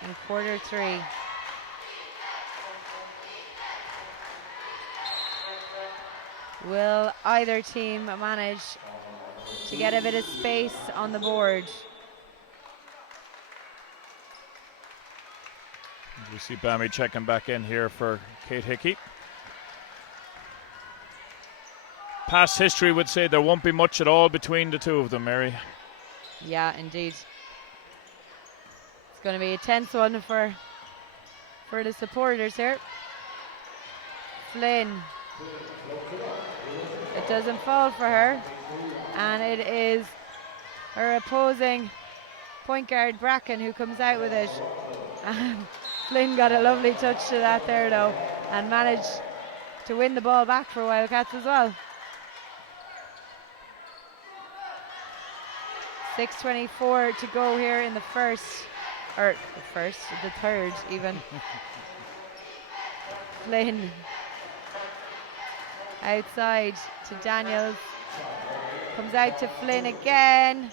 in quarter 3. Will either team manage to get a bit of space on the board? We see Bammy checking back in here for Kate Hickey. Past history would say there won't be much at all between the two of them, Mary. Yeah, indeed. It's going to be a tense one for the supporters here. Flynn. It doesn't fall for her, and it is her opposing point guard Bracken who comes out with it. And Flynn got a lovely touch to that there though, and managed to win the ball back for Wildcats as well. 6:24 to go here in the third even. Flynn outside to Daniels, comes out to Flynn again,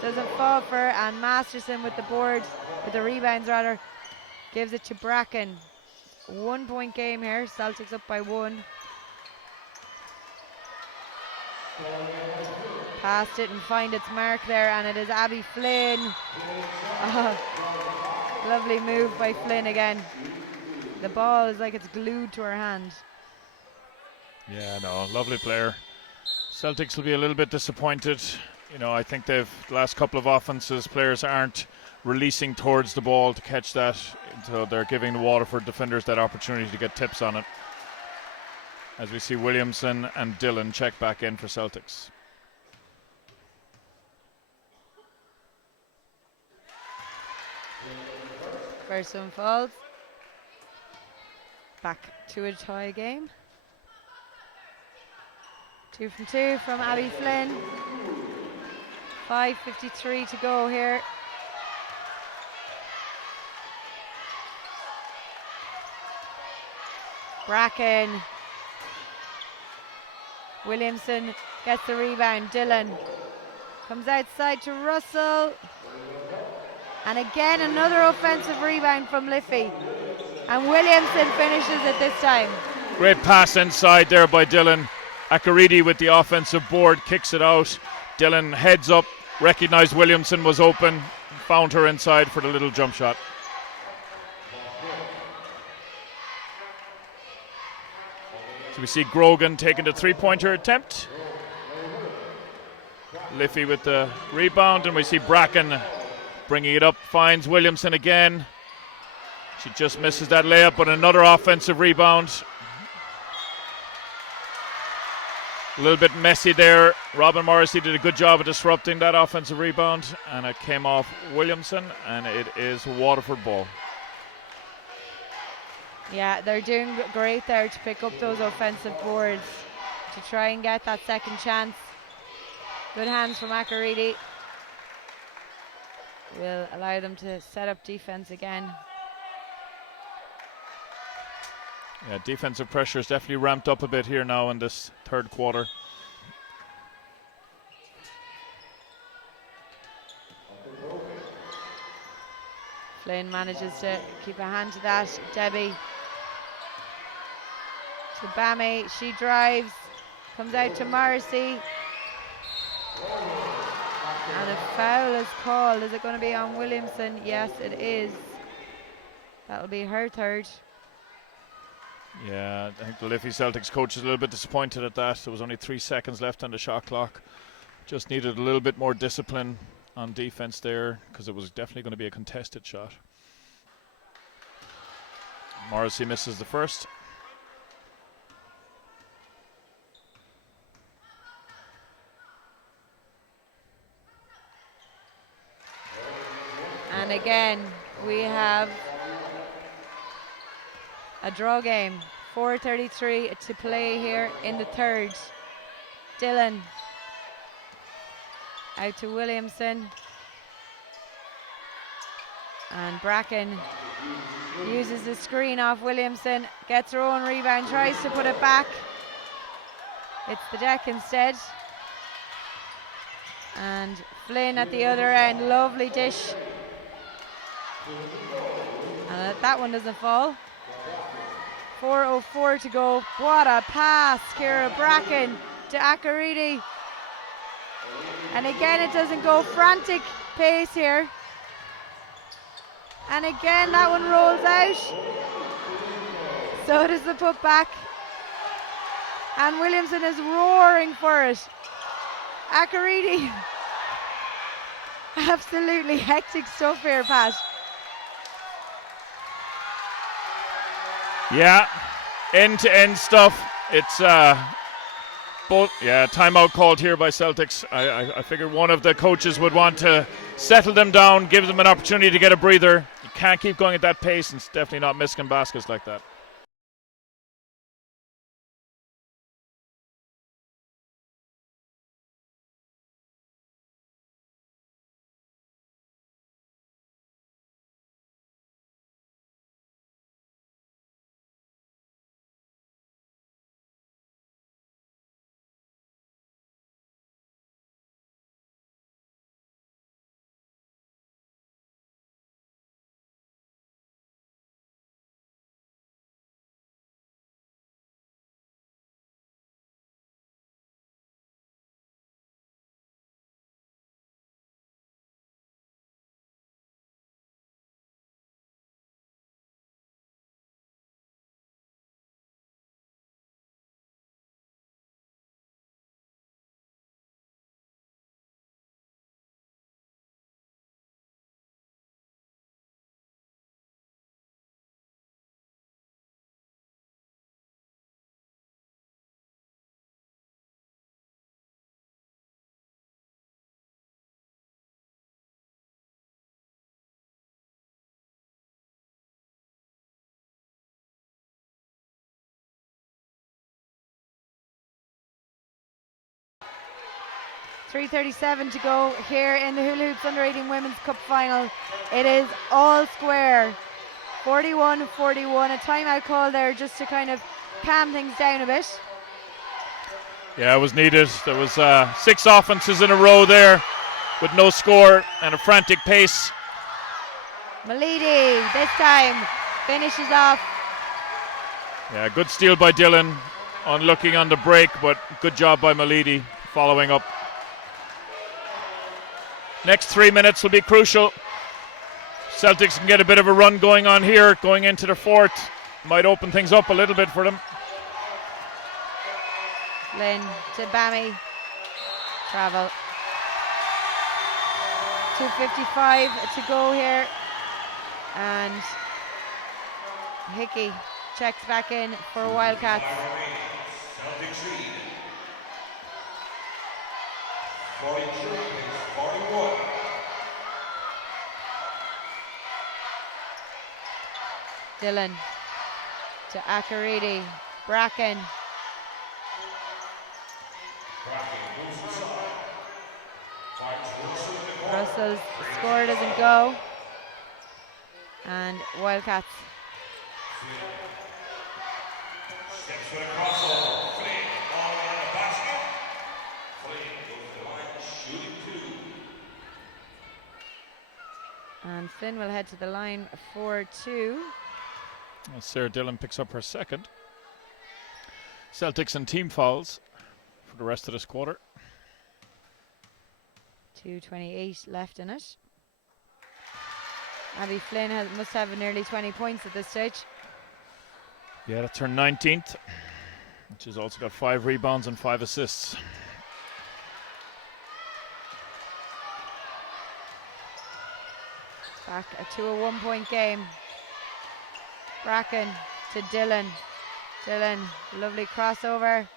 doesn't fall for her, and Masterson with the rebounds rather, gives it to Bracken. 1 point game here, Celtics up by 1. Past it and find its mark there, and it is Abby Flynn. Oh, lovely move by Flynn again. The ball is like it's glued to her hand. Yeah, no, lovely player. Celtics will be a little bit disappointed. You know, I think the last couple of offenses, players aren't releasing towards the ball to catch that, so they're giving the Waterford defenders that opportunity to get tips on it. As we see Williamson and Dillon check back in for Celtics. First one falls. Back to a tie game. 2 from 2 from Abby Flynn. 5:53 to go here. Bracken. Williamson gets the rebound. Dillon comes outside to Russell. And again another offensive rebound from Liffey. And Williamson finishes it this time. Great pass inside there by Dillon. Akaridi with the offensive board, kicks it out. Dillon heads up, recognised Williamson was open, found her inside for the little jump shot. So we see Grogan taking the three-pointer attempt. Liffey with the rebound, and we see Bracken bringing it up, finds Williamson again. She just misses that layup, but another offensive rebound. A little bit messy there. Robin Morrissey did a good job of disrupting that offensive rebound, and it came off Williamson, and it is Waterford ball. Yeah, they're doing great there to pick up those offensive boards to try and get that second chance. Good hands from Akaridi. Will allow them to set up defense again. Yeah, defensive pressure is definitely ramped up a bit here now in this third quarter. Flynn manages to keep a hand to that. Debbie to Bame. She drives, comes out to Morrissey. And a foul is called. Is it going to be on Williamson? Yes, it is. That'll be her third. Yeah, I think the Liffey Celtics coach is a little bit disappointed at that. There was only 3 seconds left on the shot clock. Just needed a little bit more discipline on defense there, because it was definitely going to be a contested shot. Morrissey misses the first. And again, we have a draw game. 4:33 to play here in the third. Dillon out to Williamson. And Bracken uses the screen off Williamson, gets her own rebound, tries to put it back. It's the deck instead. And Flynn at the other end, lovely dish. And that one doesn't fall. 4:04 to go. What a pass, Kira Bracken to Akaridi. And again, it doesn't go. Frantic pace here. And again, that one rolls out. So does the putback. And Williamson is roaring for it. Akaridi. Absolutely hectic stuff here, Pat. Yeah, end-to-end stuff. It's both. Yeah, timeout called here by Celtics. I figured one of the coaches would want to settle them down, give them an opportunity to get a breather. You can't keep going at that pace, and it's definitely not missing baskets like that. .337 to go here in the Hula Hoops Under-18 Women's Cup Final. It is all square, 41-41. A timeout call there just to kind of calm things down a bit. Yeah, it was needed. There was 6 offenses in a row there with no score and a frantic pace. Malidi this time finishes off. Yeah, good steal by Dillon. Unlucky on the break, but good job by Malidi following up. Next 3 minutes will be crucial. Celtics can get a bit of a run going on here, going into the fourth. Might open things up a little bit for them. Flynn to Bammy. Travel. 2:55 to go here. And Hickey checks back in for Wildcats. 42-41. Dillon to Akaridi. Bracken. Russell's score doesn't go. And Wildcats. Steps for a crossover. Flynn all around the basket. Flynn goes to the line, shooting 2. And Flynn will head to the line for 2. Sarah Dillon picks up her second. Celtics and team fouls for the rest of this quarter. 2:28 left in it. Abby Flynn must have nearly 20 points at this stage. Yeah, that's her 19th. She's also got 5 rebounds and 5 assists. Back to a 1-point game. Bracken to Dillon. Dillon, lovely crossover.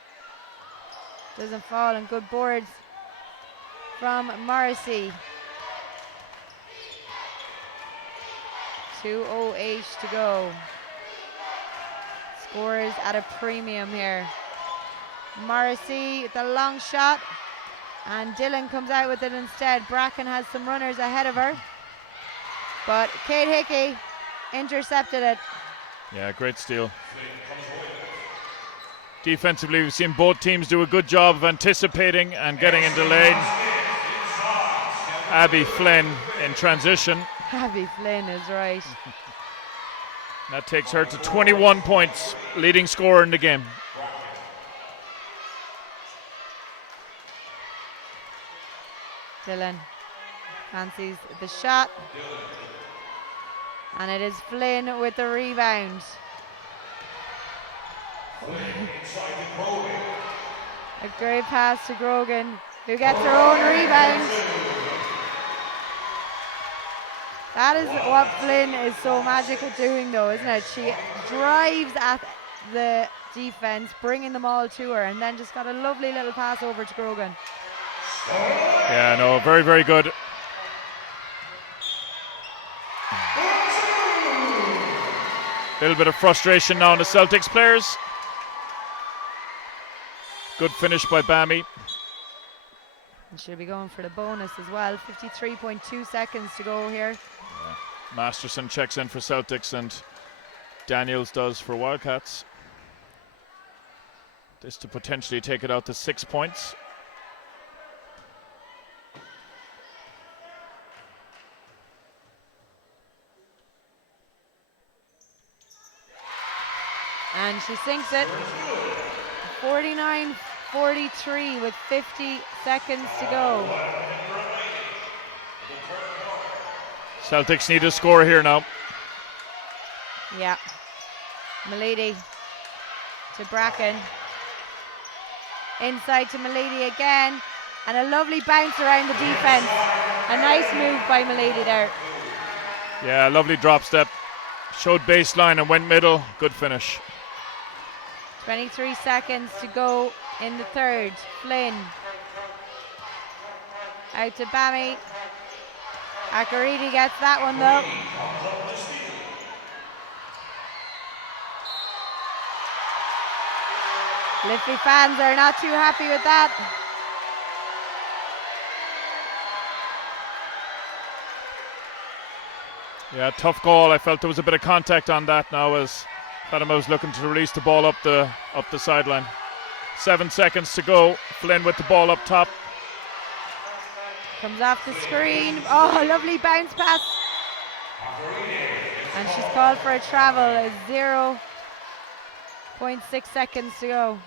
Doesn't fall, and good boards from Morrissey. 2:08 to go. Scores at a premium here. Morrissey with the long shot, and Dillon comes out with it instead. Bracken has some runners ahead of her, but Kate Hickey intercepted it. Yeah, great steal. Defensively, we've seen both teams do a good job of anticipating and getting in the lane. Abby Flynn in transition. Abby Flynn is right. That takes her to 21 points, leading scorer in the game. Dillon fancies the shot, and it is Flynn with the rebound. A great pass to Grogan, who gets her own rebound. That is what Flynn is so magic at doing, though, isn't it? She drives at the defense, bringing them all to her, and then just got a lovely little pass over to Grogan. Yeah, no, very, very good. A little bit of frustration now in the Celtics players. Good finish by Bammy. And she'll be going for the bonus as well. 53.2 seconds to go here. Yeah. Masterson checks in for Celtics and Daniels does for Wildcats. This to potentially take it out to 6 points. And she sinks it. 49-43 with 50 seconds to go. Celtics need a score here now. Yeah. Milady to Bracken. Inside to Milady again. And a lovely bounce around the defense. A nice move by Milady there. Yeah, lovely drop step. Showed baseline and went middle. Good finish. 23 seconds to go in the third. Flynn. Out to Bammy. Akaridi gets that one though. Liffey fans are not too happy with that. Yeah, tough call. I felt there was a bit of contact on that now as Fatima was looking to release the ball up the sideline. 7 seconds to go. Flynn with the ball up top. Comes off the screen. Oh, lovely bounce pass. And she's called for a travel. 0.6 seconds to go.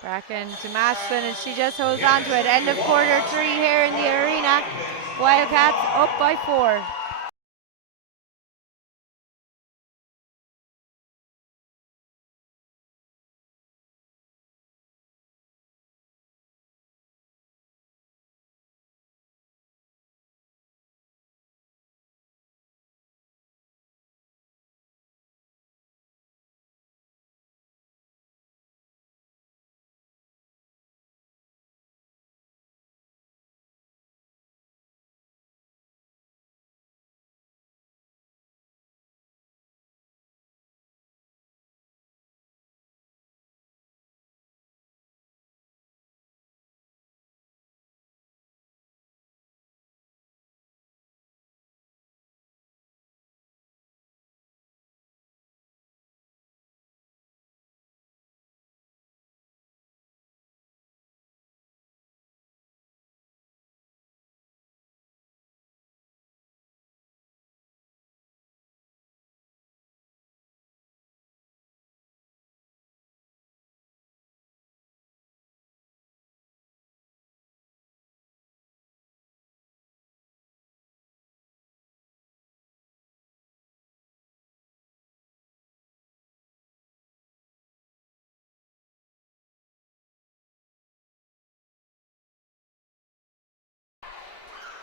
Bracken to Masterson, and she just holds on to it. End of quarter 3 here in the arena. Wildcats up by 4.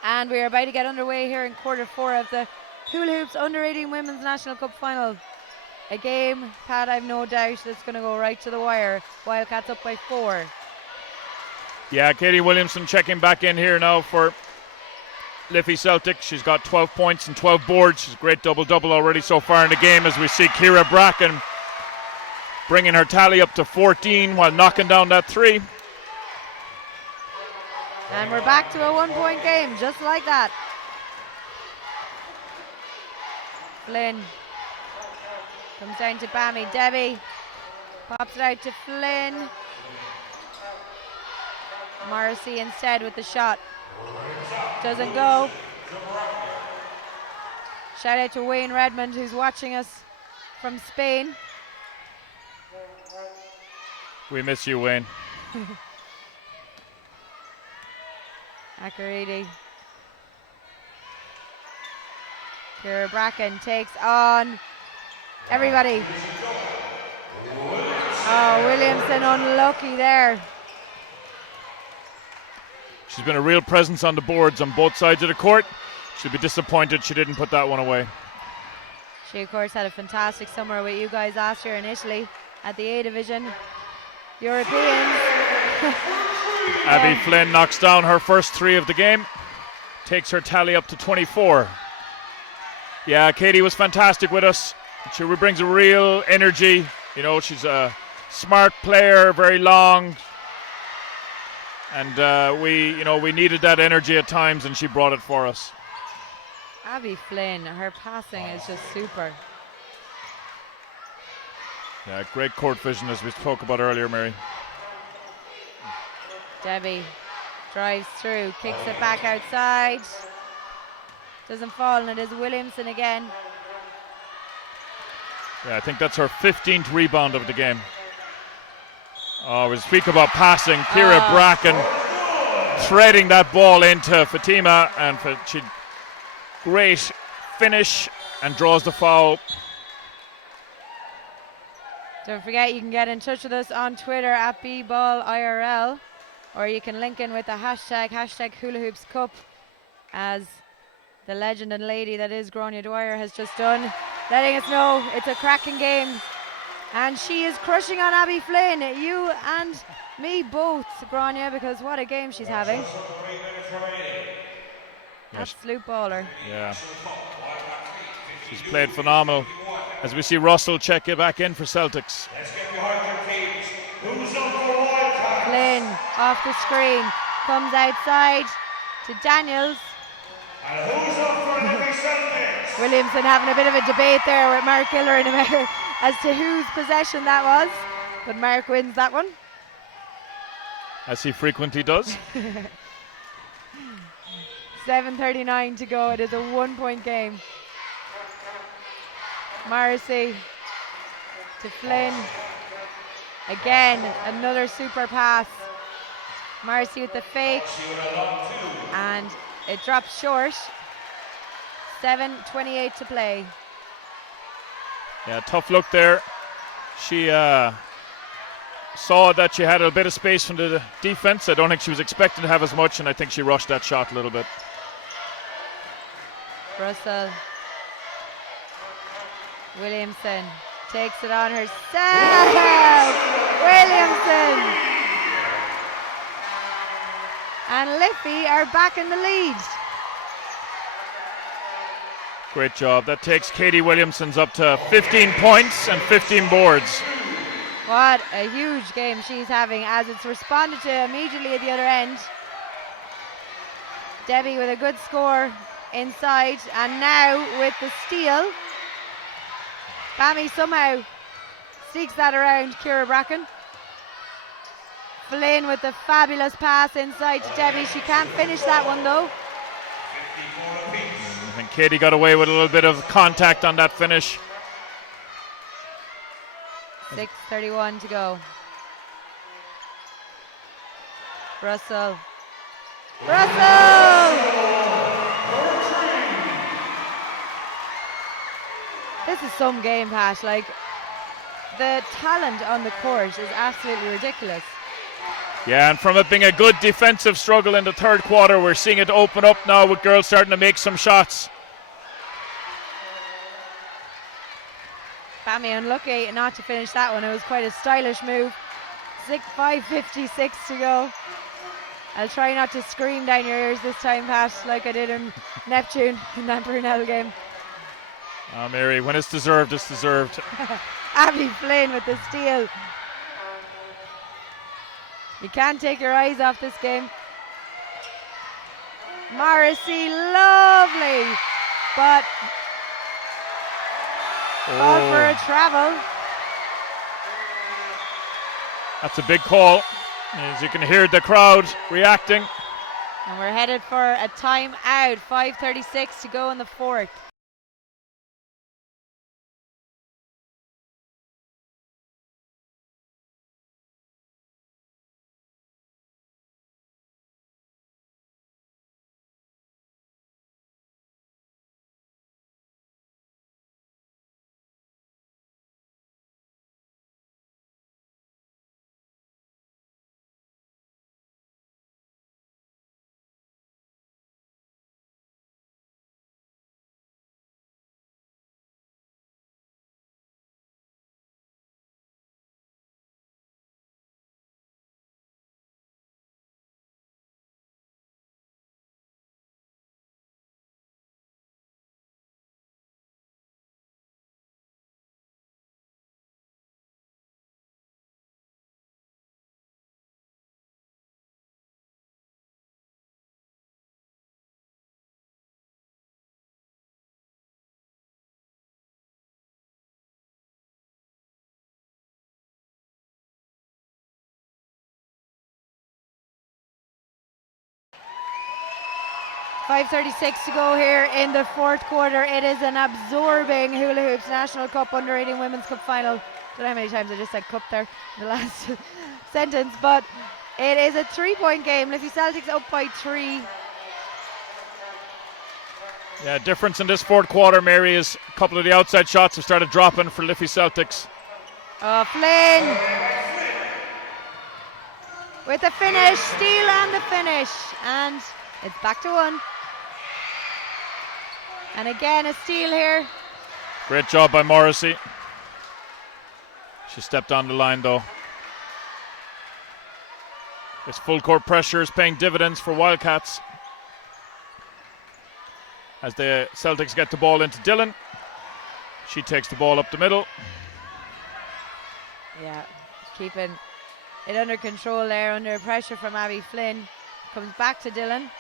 And we are about to get underway here in quarter 4 of the Hula Hoops Under-18 Women's National Cup Final. A game, Pat, I've no doubt that's going to go right to the wire. Wildcats up by 4. Yeah, Katie Williamson checking back in here now for Liffey Celtic. She's got 12 points and 12 boards. She's a great double-double already so far in the game as we see Kira Bracken bringing her tally up to 14 while knocking down that 3. And we're back to a 1-point game, just like that. Flynn comes down to Bammy. Debbie pops it out to Flynn. Morrissey instead with the shot. Doesn't go. Shout out to Wayne Redmond, who's watching us from Spain. We miss you, Wayne. Akaridi. Kira Bracken takes on everybody. Oh, Williamson unlucky there. She's been a real presence on the boards on both sides of the court. She'll be disappointed she didn't put that one away. She, of course, had a fantastic summer with you guys last year in Italy at the A Division. Europeans. Abby Flynn knocks down her first 3 of the game. Takes her tally up to 24. Yeah, Katie was fantastic with us. She brings a real energy. You know, she's a smart player, very long. And we needed that energy at times, and she brought it for us. Abby Flynn, her passing is just super. Yeah, great court vision as we spoke about earlier, Mary. Debbie drives through, kicks it back outside. Doesn't fall, and it is Williamson again. Yeah, I think that's her 15th rebound of the game. Oh, we speak about passing. Kira Bracken threading that ball into Fatima, and she great finish and draws the foul. Don't forget, you can get in touch with us on Twitter at @BBallIRL, or you can link in with the hashtag Hula Hoops Cup, as the legend and lady that is Grania Dwyer has just done, letting us know it's a cracking game. And she is crushing on Abby Flynn. You and me both, Grania, because what a game she's having. Absolute baller. Yeah. She's played phenomenal. As we see Russell check it back in for Celtics. Let's get behind your teams. Who's up for Wildcats? Flynn off the screen, comes outside to Daniels. And who's up for Liffey Celtics? Williamson having a bit of a debate there with Mark Giller in about as to whose possession that was, but Mark wins that one. As he frequently does. 7:39 to go. It is a 1-point game. Morrissey to Flynn. Again, another super pass. Morrissey with the fake. And it drops short. 7:28 to play. Yeah, tough look there. She saw that she had a bit of space from the defense. I don't think she was expecting to have as much, and I think she rushed that shot a little bit. Russell. Williamson takes it on herself. Williamson. And Liffey are back in the lead. Great job. That takes Katie Williamson's up to 15 points and 15 boards. What a huge game she's having, as it's responded to immediately at the other end. Debbie with a good score inside, and now with the steal. Bammy somehow sneaks that around Kira Bracken. Flynn with the fabulous pass inside to Debbie. She can't finish that one though. I think Katie got away with a little bit of contact on that finish. 6:31 to go. Russell. This is some game, Pat. Like, the talent on the court is absolutely ridiculous. Yeah, and from it being a good defensive struggle in the third quarter, we're seeing it open up now with girls starting to make some shots. Bammy unlucky not to finish that one. It was quite a stylish move. 5:56 to go. I'll try not to scream down your ears this time, Pat, like I did in Neptune in that Brunel game. Oh, Mary, when it's deserved, it's deserved. Abby Flynn with the steal. You can't take your eyes off this game. Morrissey, lovely, but call for a travel. That's a big call. As you can hear the crowd reacting. And we're headed for a timeout. 5:36 to go in the fourth. 5:36 to go here in the fourth quarter. It is an absorbing Hula Hoops National Cup Under 18 Women's Cup final. Don't know how many times I just said cup there in the last sentence, but it is a 3-point game. Liffey Celtics up by 3. Yeah, difference in this fourth quarter, Mary, is a couple of the outside shots have started dropping for Liffey Celtics. Oh, Flynn with the finish, steal and the finish, and it's back to 1. And again, a steal here. Great job by Morrissey. She stepped on the line though. This full court pressure is paying dividends for Wildcats. As the Celtics get the ball into Dillon. She takes the ball up the middle. Yeah, keeping it under control there, under pressure from Abby Flynn. Comes back to Dillon.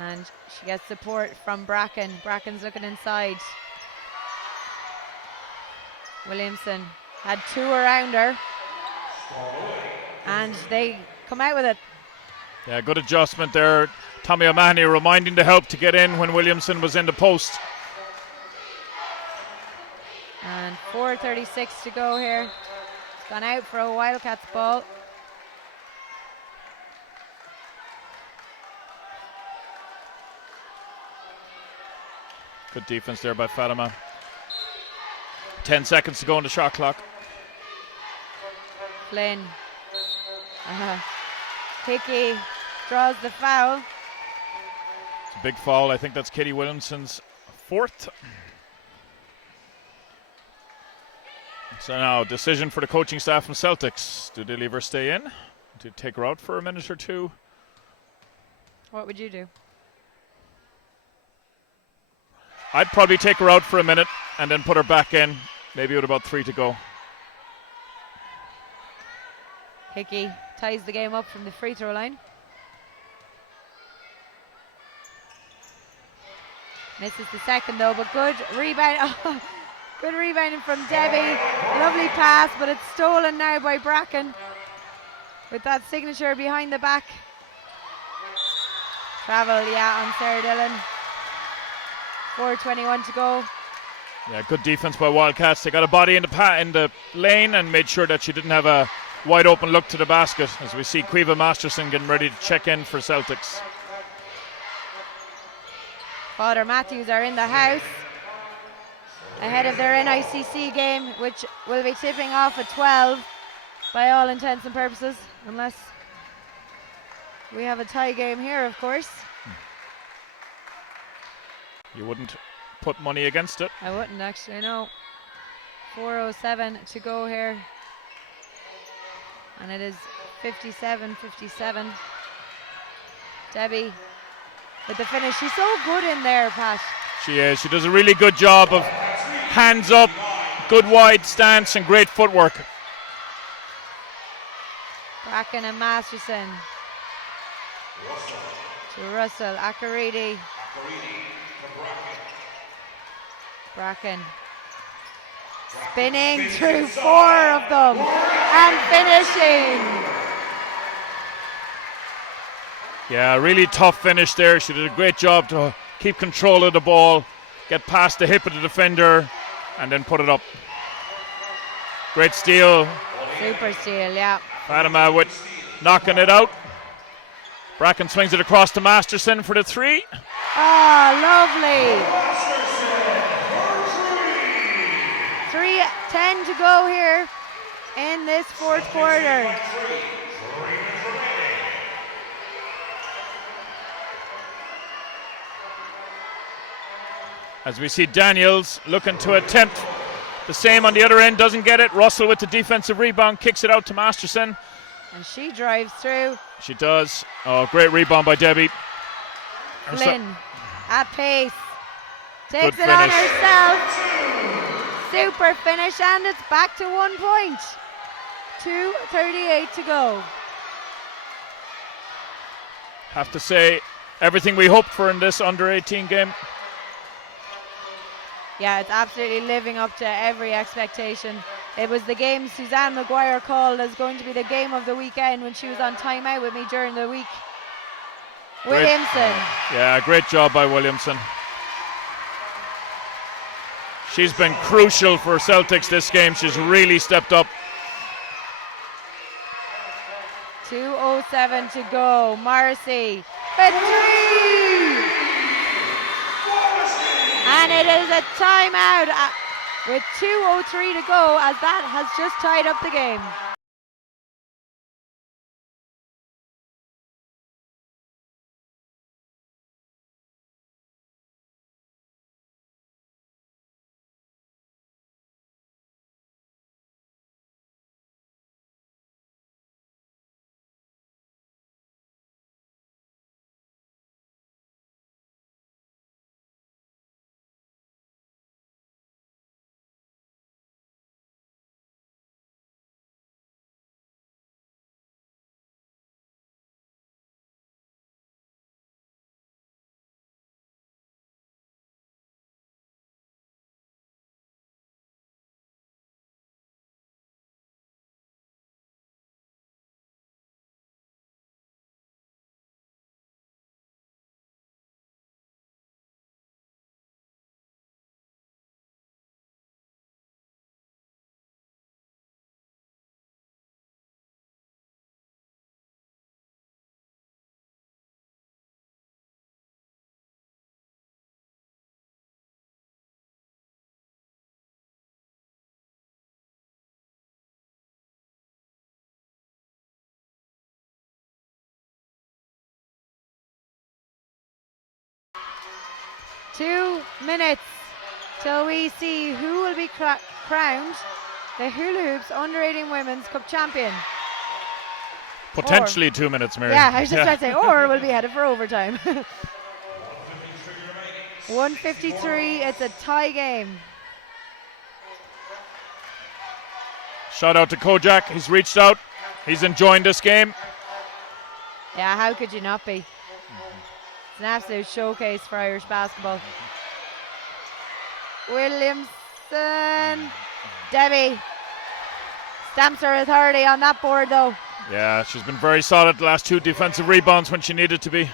And she gets support from Bracken. Bracken's looking inside. Williamson had 2 around her. And they come out with it. Yeah, good adjustment there. Tommy O'Mahony reminding the help to get in when Williamson was in the post. And 4:36 to go here. It's gone out for a Wildcats ball. Good defense there by Fatima. 10 seconds to go on the shot clock. Flynn. Hickey draws the foul. It's a big foul. I think that's Katie Williamson's 4th. So now, decision for the coaching staff from Celtics. Do they leave her stay in? Do they take her out for a minute or 2? What would you do? I'd probably take her out for a minute and then put her back in, maybe with about 3 to go. Hickey ties the game up from the free throw line. Misses the second though, but good rebound. Good rebounding from Debbie. Lovely pass, but it's stolen now by Bracken. With that signature behind the back. Travel, yeah, on Sarah Dillon. 4:21 to go. Yeah, good defense by Wildcats. They got a body in the lane and made sure that she didn't have a wide open look to the basket, as we see Quiva Masterson getting ready to check in for Celtics. Father Matthews are in the house ahead of their NICC game, which will be tipping off at 12 by all intents and purposes, unless we have a tie game here, of course. You wouldn't put money against it? I wouldn't actually, no. 4:07 to go here. And it is 57-57. Debbie with the finish. She's so good in there, Pat. She is. She does a really good job of hands up, good wide stance and great footwork. Bracken and Masterson. To Russell, Akaridi. Bracken. Spinning through 4 of them and finishing. Yeah, really tough finish there. She did a great job to keep control of the ball, get past the hip of the defender, and then put it up. Great steal. Super steal, yeah. Fatima with knocking it out. Bracken swings it across to Masterson for the 3. Oh, lovely. 3:10 to go here in this fourth quarter. As we see Daniels looking to attempt the same on the other end, doesn't get it. Russell with the defensive rebound, kicks it out to Masterson. And she drives through. She does. Oh, great rebound by Debbie. Flynn at pace. Takes Good it on finish. herself. Super finish, and it's back to 1 point. 2:38 to go. Have to say, everything we hoped for in this under 18 game. Yeah, it's absolutely living up to every expectation. It was the game Suzanne Maguire called as going to be the game of the weekend when she was on timeout with me during the week. Williamson. Yeah, great job by Williamson. She's been crucial for Celtics this game. She's really stepped up. 2:07 to go. Morrissey, a three! And it is a timeout with 2:03 to go, as that has just tied up the game. Two minutes till we see who will be crowned the Hula Hoops Under-18 Women's Cup champion. Potentially 2 minutes, Mary. Yeah, I was just about to say, or we'll be headed for overtime. 1:53, it's a tie game. Shout out to Kojak. He's reached out. He's enjoying this game. Yeah, how could you not be? It's an absolute showcase for Irish basketball. Williamson. Debbie stamps her authority on that board though. Yeah, she's been very solid the last 2 defensive rebounds when she needed to be.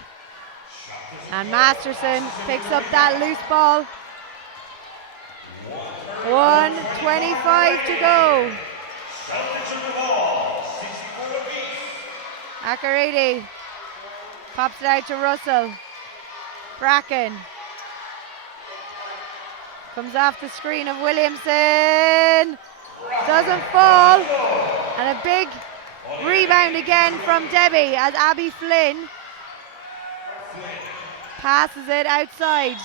And Masterson picks up that loose ball. 1:25 to go. Akarady pops it out to Russell. Bracken comes off the screen of Williamson. Doesn't fall. And a big rebound again from Debbie as Abby Flynn passes it outside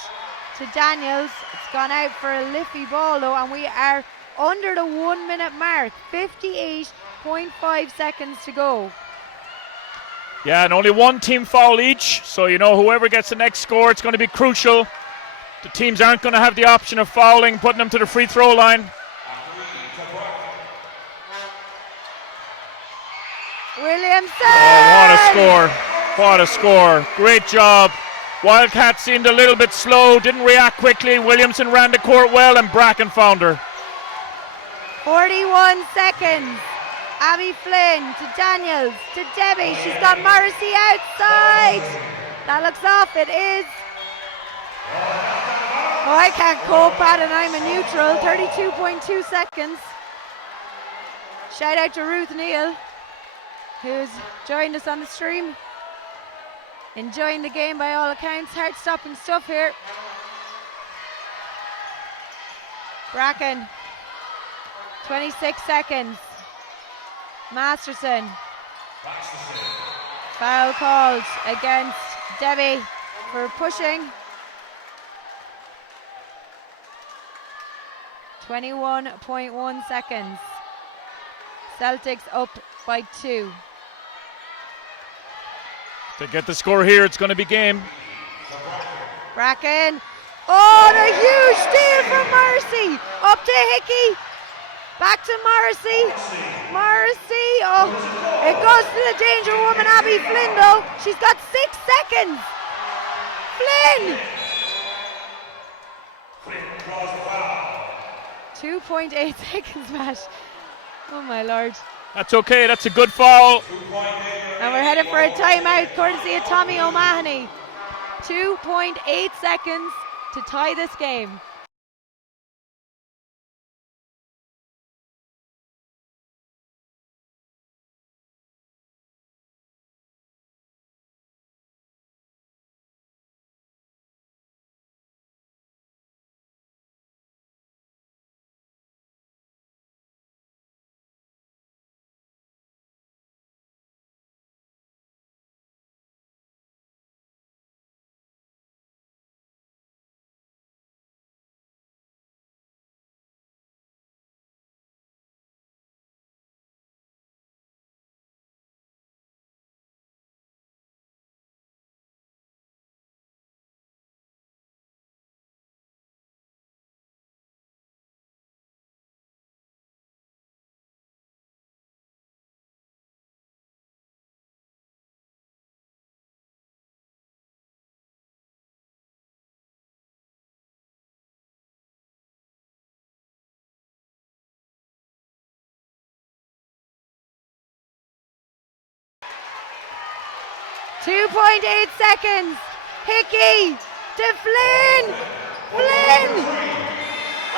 to Daniels. It's gone out for a Liffey ball though, and we are under the 1 minute mark. 58.5 seconds to go. Yeah, and only one team foul each, so you know whoever gets the next score, it's going to be crucial. The teams aren't going to have the option of fouling, putting them to the free throw line. Williamson! Oh, what a score. What a score. Great job. Wildcats seemed a little bit slow, didn't react quickly. Williamson ran the court well, and Bracken found her. 41 seconds. Abby Flynn to Daniels to Debbie. She's got Morrissey outside. That looks off. It is. Oh, I can't cope, Pat, and I'm a neutral. 32.2 seconds. Shout out to Ruth Neal, who's joined us on the stream. Enjoying the game by all accounts. Heart-stopping stuff here. Bracken. 26 seconds. Masterson. Foul called against Debbie for pushing. 21.1 seconds. Celtics up by 2. To get the score here, it's going to be game. Bracken. Oh, and a huge steal from Morrissey. Up to Hickey. Back to Morrissey. Morrissey. Oh, it goes to the danger woman, Abby Flynn, though. She's got 6 seconds. Flynn. 2.8 seconds, Matt. Oh, my Lord. That's okay, that's a good foul. And we're headed for a timeout courtesy of Tommy O'Mahony. 2.8 seconds to tie this game. .8 seconds. Hickey to Flynn. Flynn.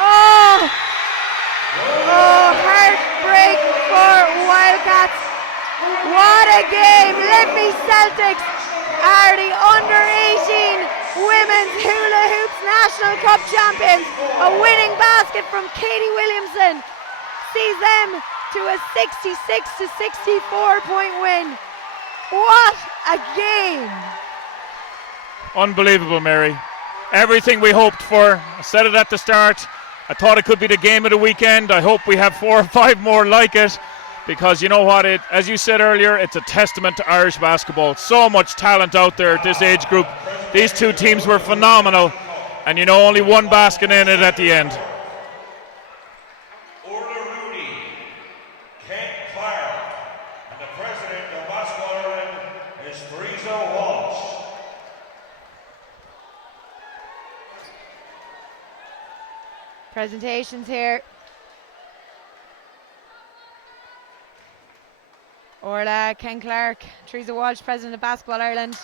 Oh, heartbreak for Wildcats. What a game. Liffey Celtics are the under-18 Women's Hula Hoops National Cup champions. A winning basket from Katie Williamson sees them to a 66-64 point win. What a game! Unbelievable, Mary. Everything we hoped for. I said it at the start. I thought it could be the game of the weekend. I hope we have 4 or 5 more like it, because you know what, as you said earlier, it's a testament to Irish basketball. So much talent out there at this age group. These two teams were phenomenal, and you know, only one basket in it at the end. Presentations here. Orla, Ken Clark, Teresa Walsh, President of Basketball Ireland.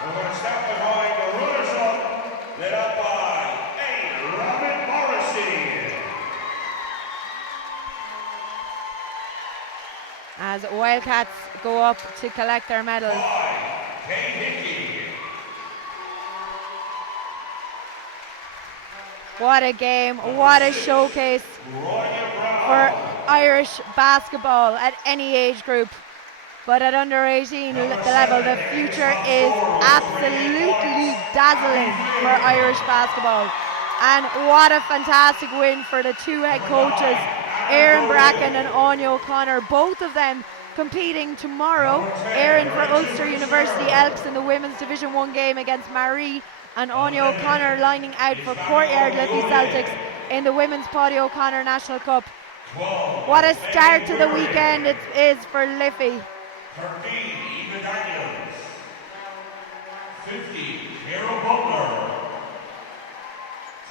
We're going to start behind the runners-up, led up by Robin Morrissey. As Wildcats go up to collect their medals. Kay Hickey. What a game, what a showcase for Irish basketball at any age group. But at under 18 the level, the future is absolutely dazzling for Irish basketball. And what a fantastic win for the two head coaches, Erin Bracken and Anya O'Connor, both of them competing tomorrow. Erin for Ulster University Elks in the Women's Division 1 game against Marie, and Anya O'Connor lining out for Courtyard Liffey Celtics in the Women's Paddy O'Connor National Cup. What a start to the weekend it is for Liffey. 13, Eva Daniels. 50, Carol Butler.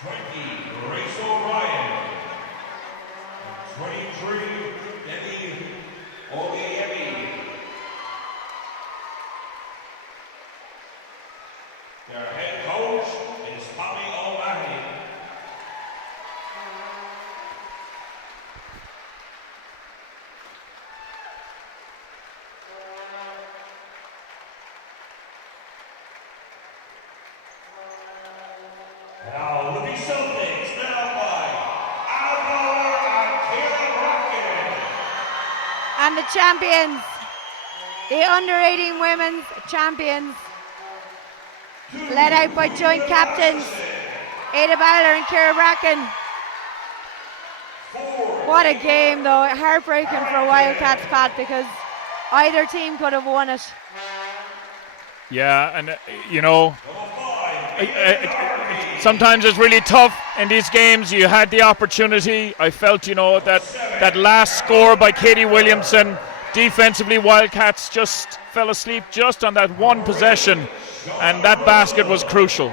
20, Grace O'Brien. 23, Debbie Oyemi. Their head coach is Tommy O'Mahony. Now, Liffey Celtics, led up by Al Bauer and Kayla Bracken. And the champions, the under 18 women's champions, led out by joint captains Ada Bowler and Ciara Bracken. What a game though, heartbreaking for Wildcats, Pat, because either team could have won it. Yeah, and you know, sometimes it's really tough in these games. You had the opportunity. I felt, you know, that last score by Katie Williamson, defensively Wildcats just fell asleep just on that one possession, and that basket was crucial.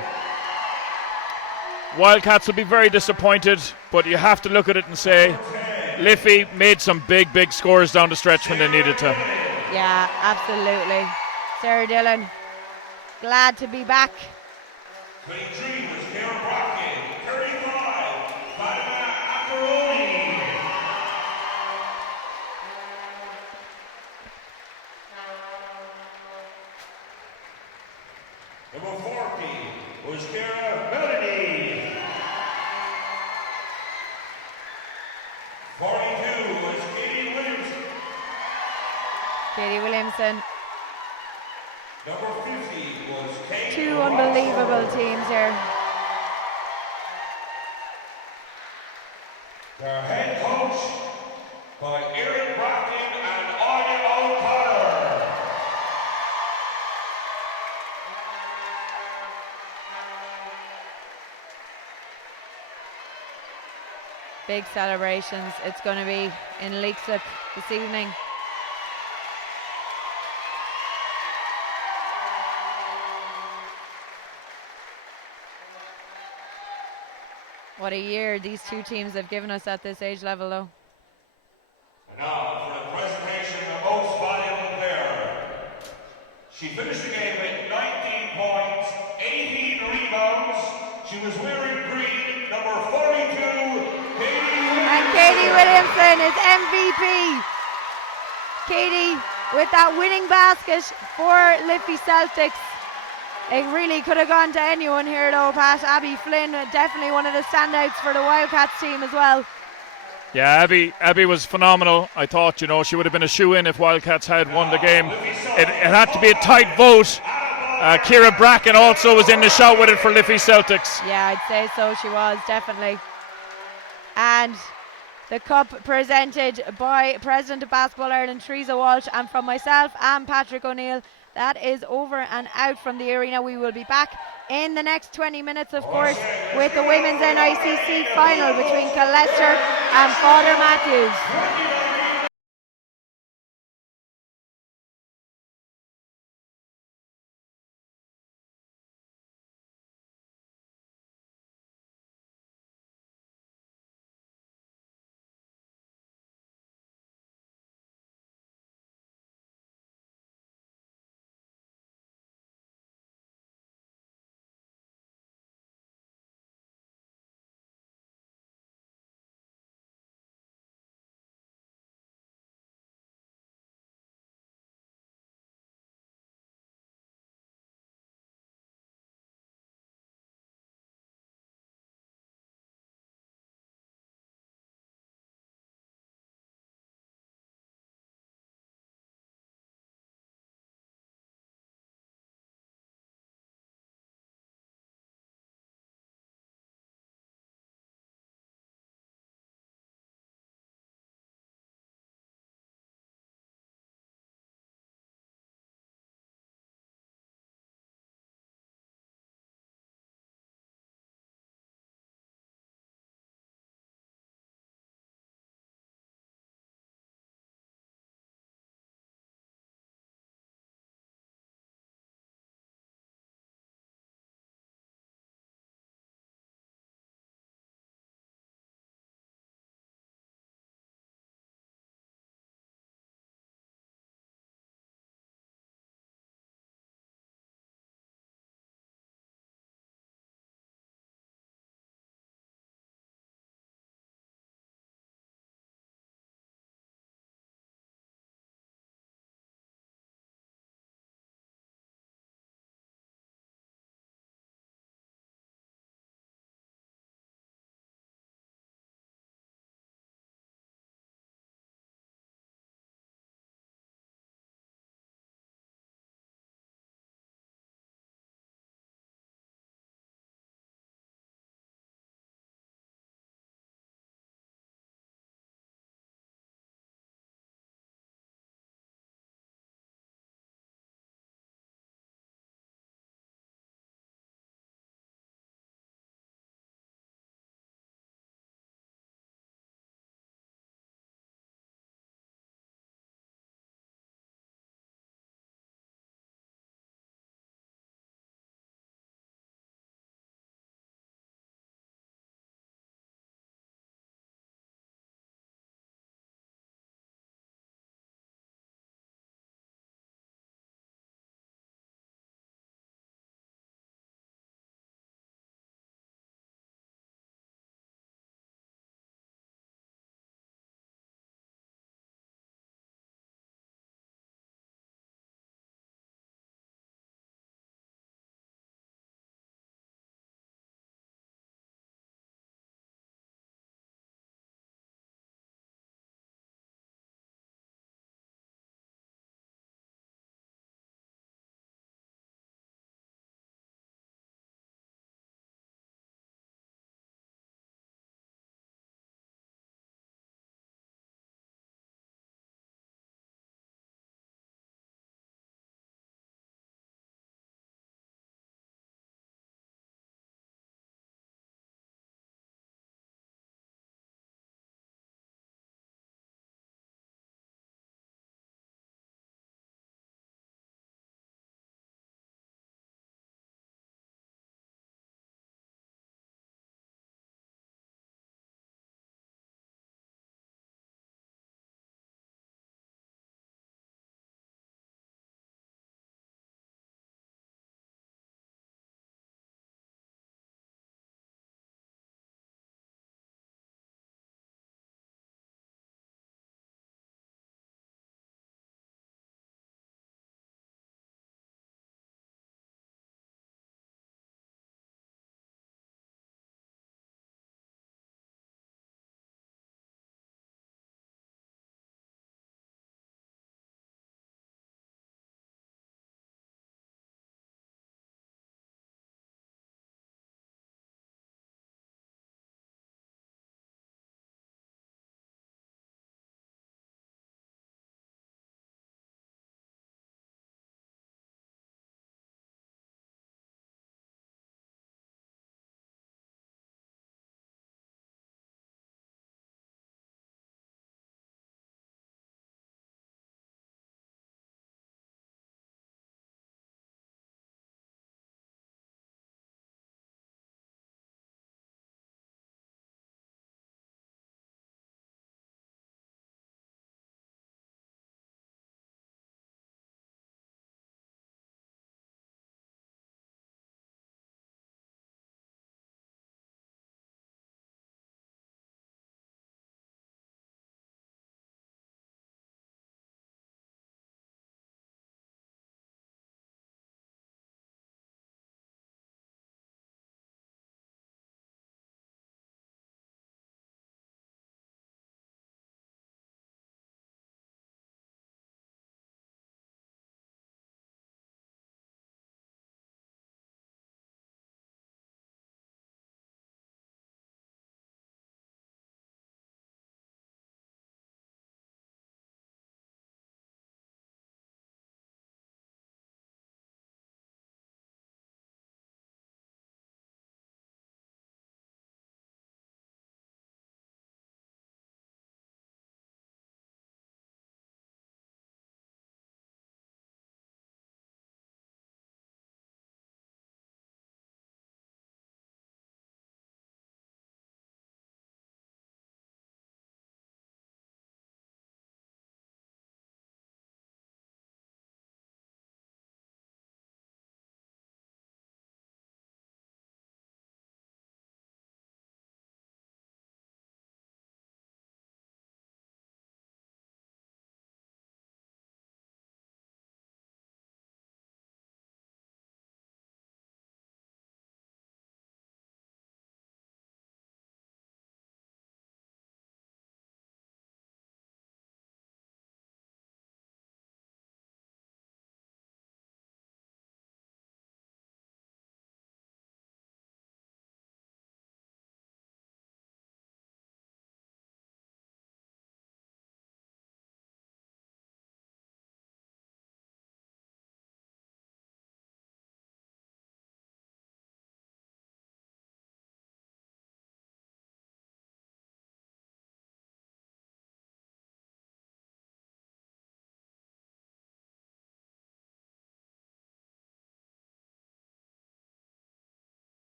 Wildcats will be very disappointed, but you have to look at it and say Liffey made some big scores down the stretch when they needed to. Yeah, absolutely. Sarah Dillon, glad to be back. 23 was Karen Brockton. 35, Fatima Aperoni. Number 40 was Kara Melody. 42 was Katie Williamson. Katie Williamson. Number 50 was Kate. Two unbelievable teams here. Their head coach by Erin Brockton and Anya O'Connor. Big celebrations. It's going to be in Leixlip this evening. What a year these two teams have given us at this age level, though. And now for the presentation of the most valuable player. She finished the game with 19 points, 18 rebounds. She was wearing green, number 42, Katie Williamson. And Katie Williamson is MVP. Katie with that winning basket for Liffey Celtics. It really could have gone to anyone here though, Pat. Abby Flynn, definitely one of the standouts for the Wildcats team as well. Yeah, Abby was phenomenal. I thought, she would have been a shoe-in if Wildcats had won the game. It had to be a tight vote. Ciara Bracken also was in the shout with it for Liffey Celtics. Yeah, I'd say so. She was, definitely. And the cup presented by President of Basketball Ireland, Teresa Walsh, and from myself and Patrick O'Neill. That is over and out from the arena. We will be back in the next 20 minutes, of course, with the Women's NICC final between Colester and Father Matthews.